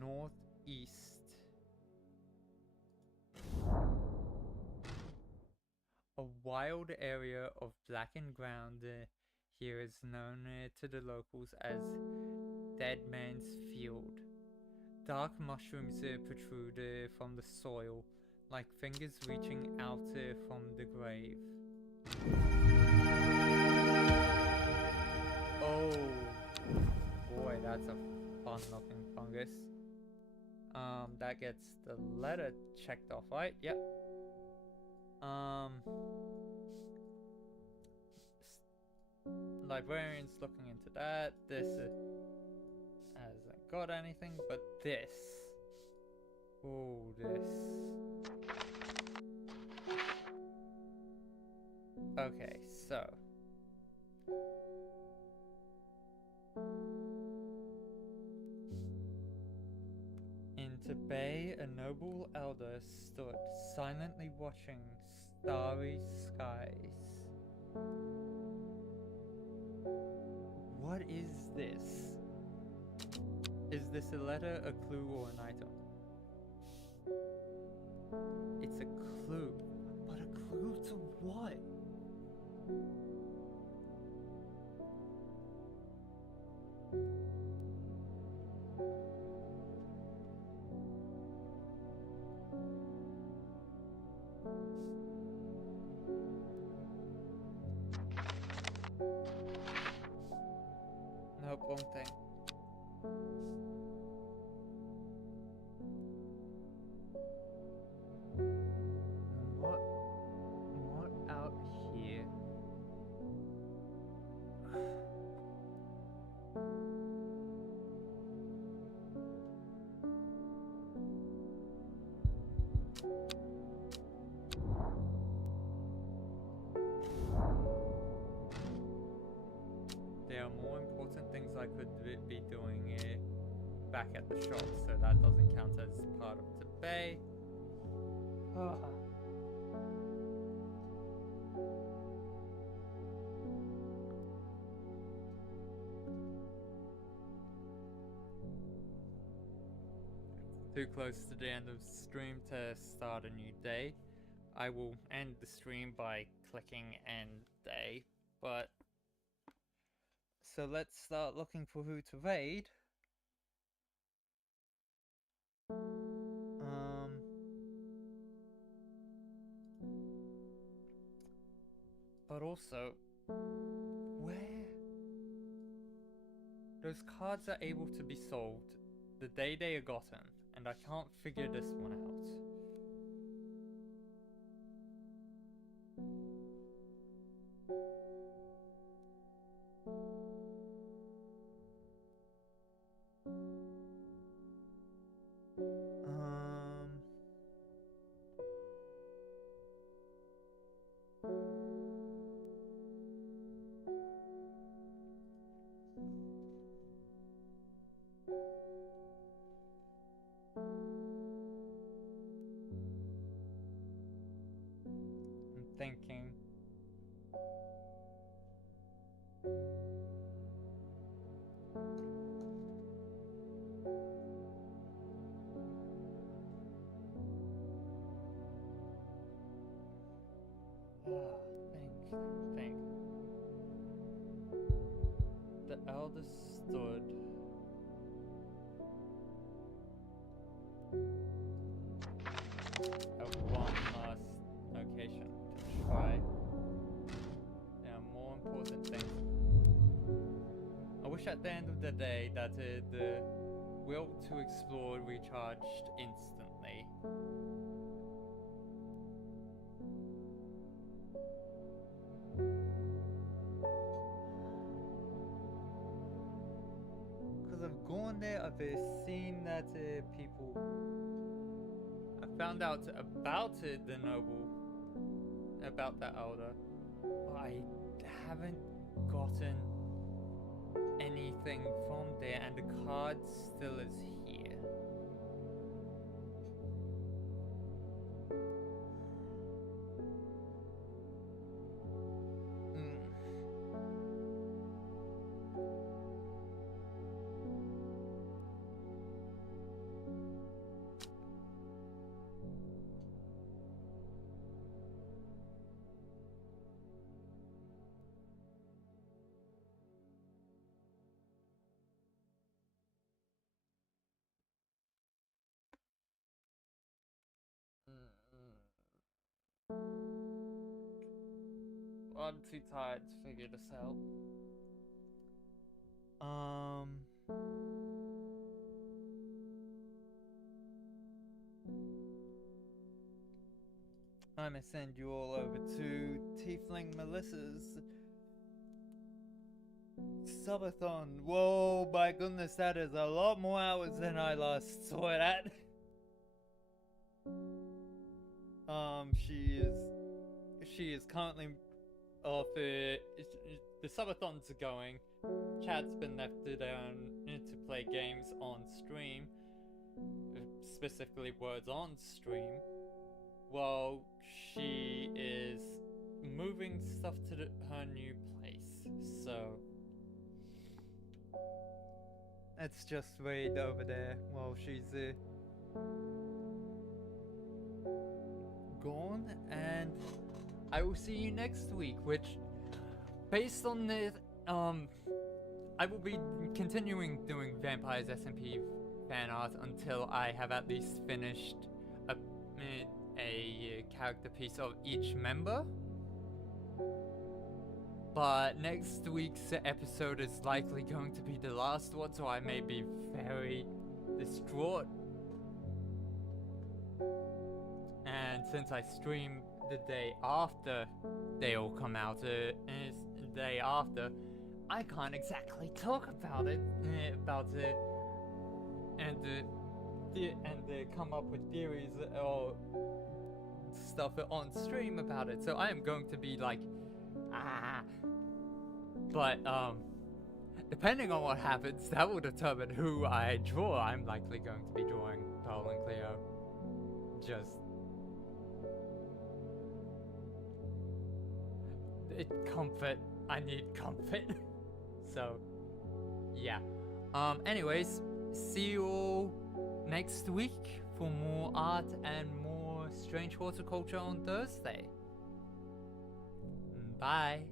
Northeast. A wild area of blackened ground here is known to the locals as Dead Man's Field. Dark mushrooms protrude from the soil, like fingers reaching out from the grave. Oh boy, that's a fun looking fungus. That gets the letter checked off, right? Yep. Librarian's looking into that. This hasn't got anything, but this. Oh, this. Okay, so. In Tibet, a noble elder stood silently watching starry skies. What is this? Is this a letter, a clue, or an item? It's a clue. But a clue to what? Nope, wrong thing. What out here? There are more important things I could be doing here back at the shop, so that doesn't count as part of the bay. Too close to the end of the stream to start a new day. I will end the stream by clicking end day, but so let's start looking for who to raid. But also, where? Those cards are able to be solved the day they are gotten, and I can't figure this one out. I'm thinking. Think. The elder stood at one last location to try. There are more important things. I wish at the end of the day that the will to explore recharged instantly. I've gone there, I've seen that people. I found out about the noble, about the elder, but I haven't gotten anything from there, and the card still is here. I'm too tired to figure this out. I'm gonna send you all over to Tiefling Melissa's subathon. Whoa, my goodness, that is a lot more hours than I last saw it at. She is currently off. The subathons are going. Chad's been left down to play games on stream, specifically words on stream, while she is moving stuff to her new place. So let's just wait over there while she's gone, and I will see you next week, which, based on the, I will be continuing doing Vampires SMP fan art until I have at least finished a character piece of each member. But next week's episode is likely going to be the last one, so I may be very distraught. And since I stream the day after they all come out, the day after, I can't exactly talk about it, and come up with theories or stuff on stream about it. So I am going to be like, but depending on what happens, that will determine who I draw. I'm likely going to be drawing Pearl and Cleo. Just comfort. I need comfort. So yeah. Anyways, see you all next week for more art and more strange horticulture on Thursday. Bye.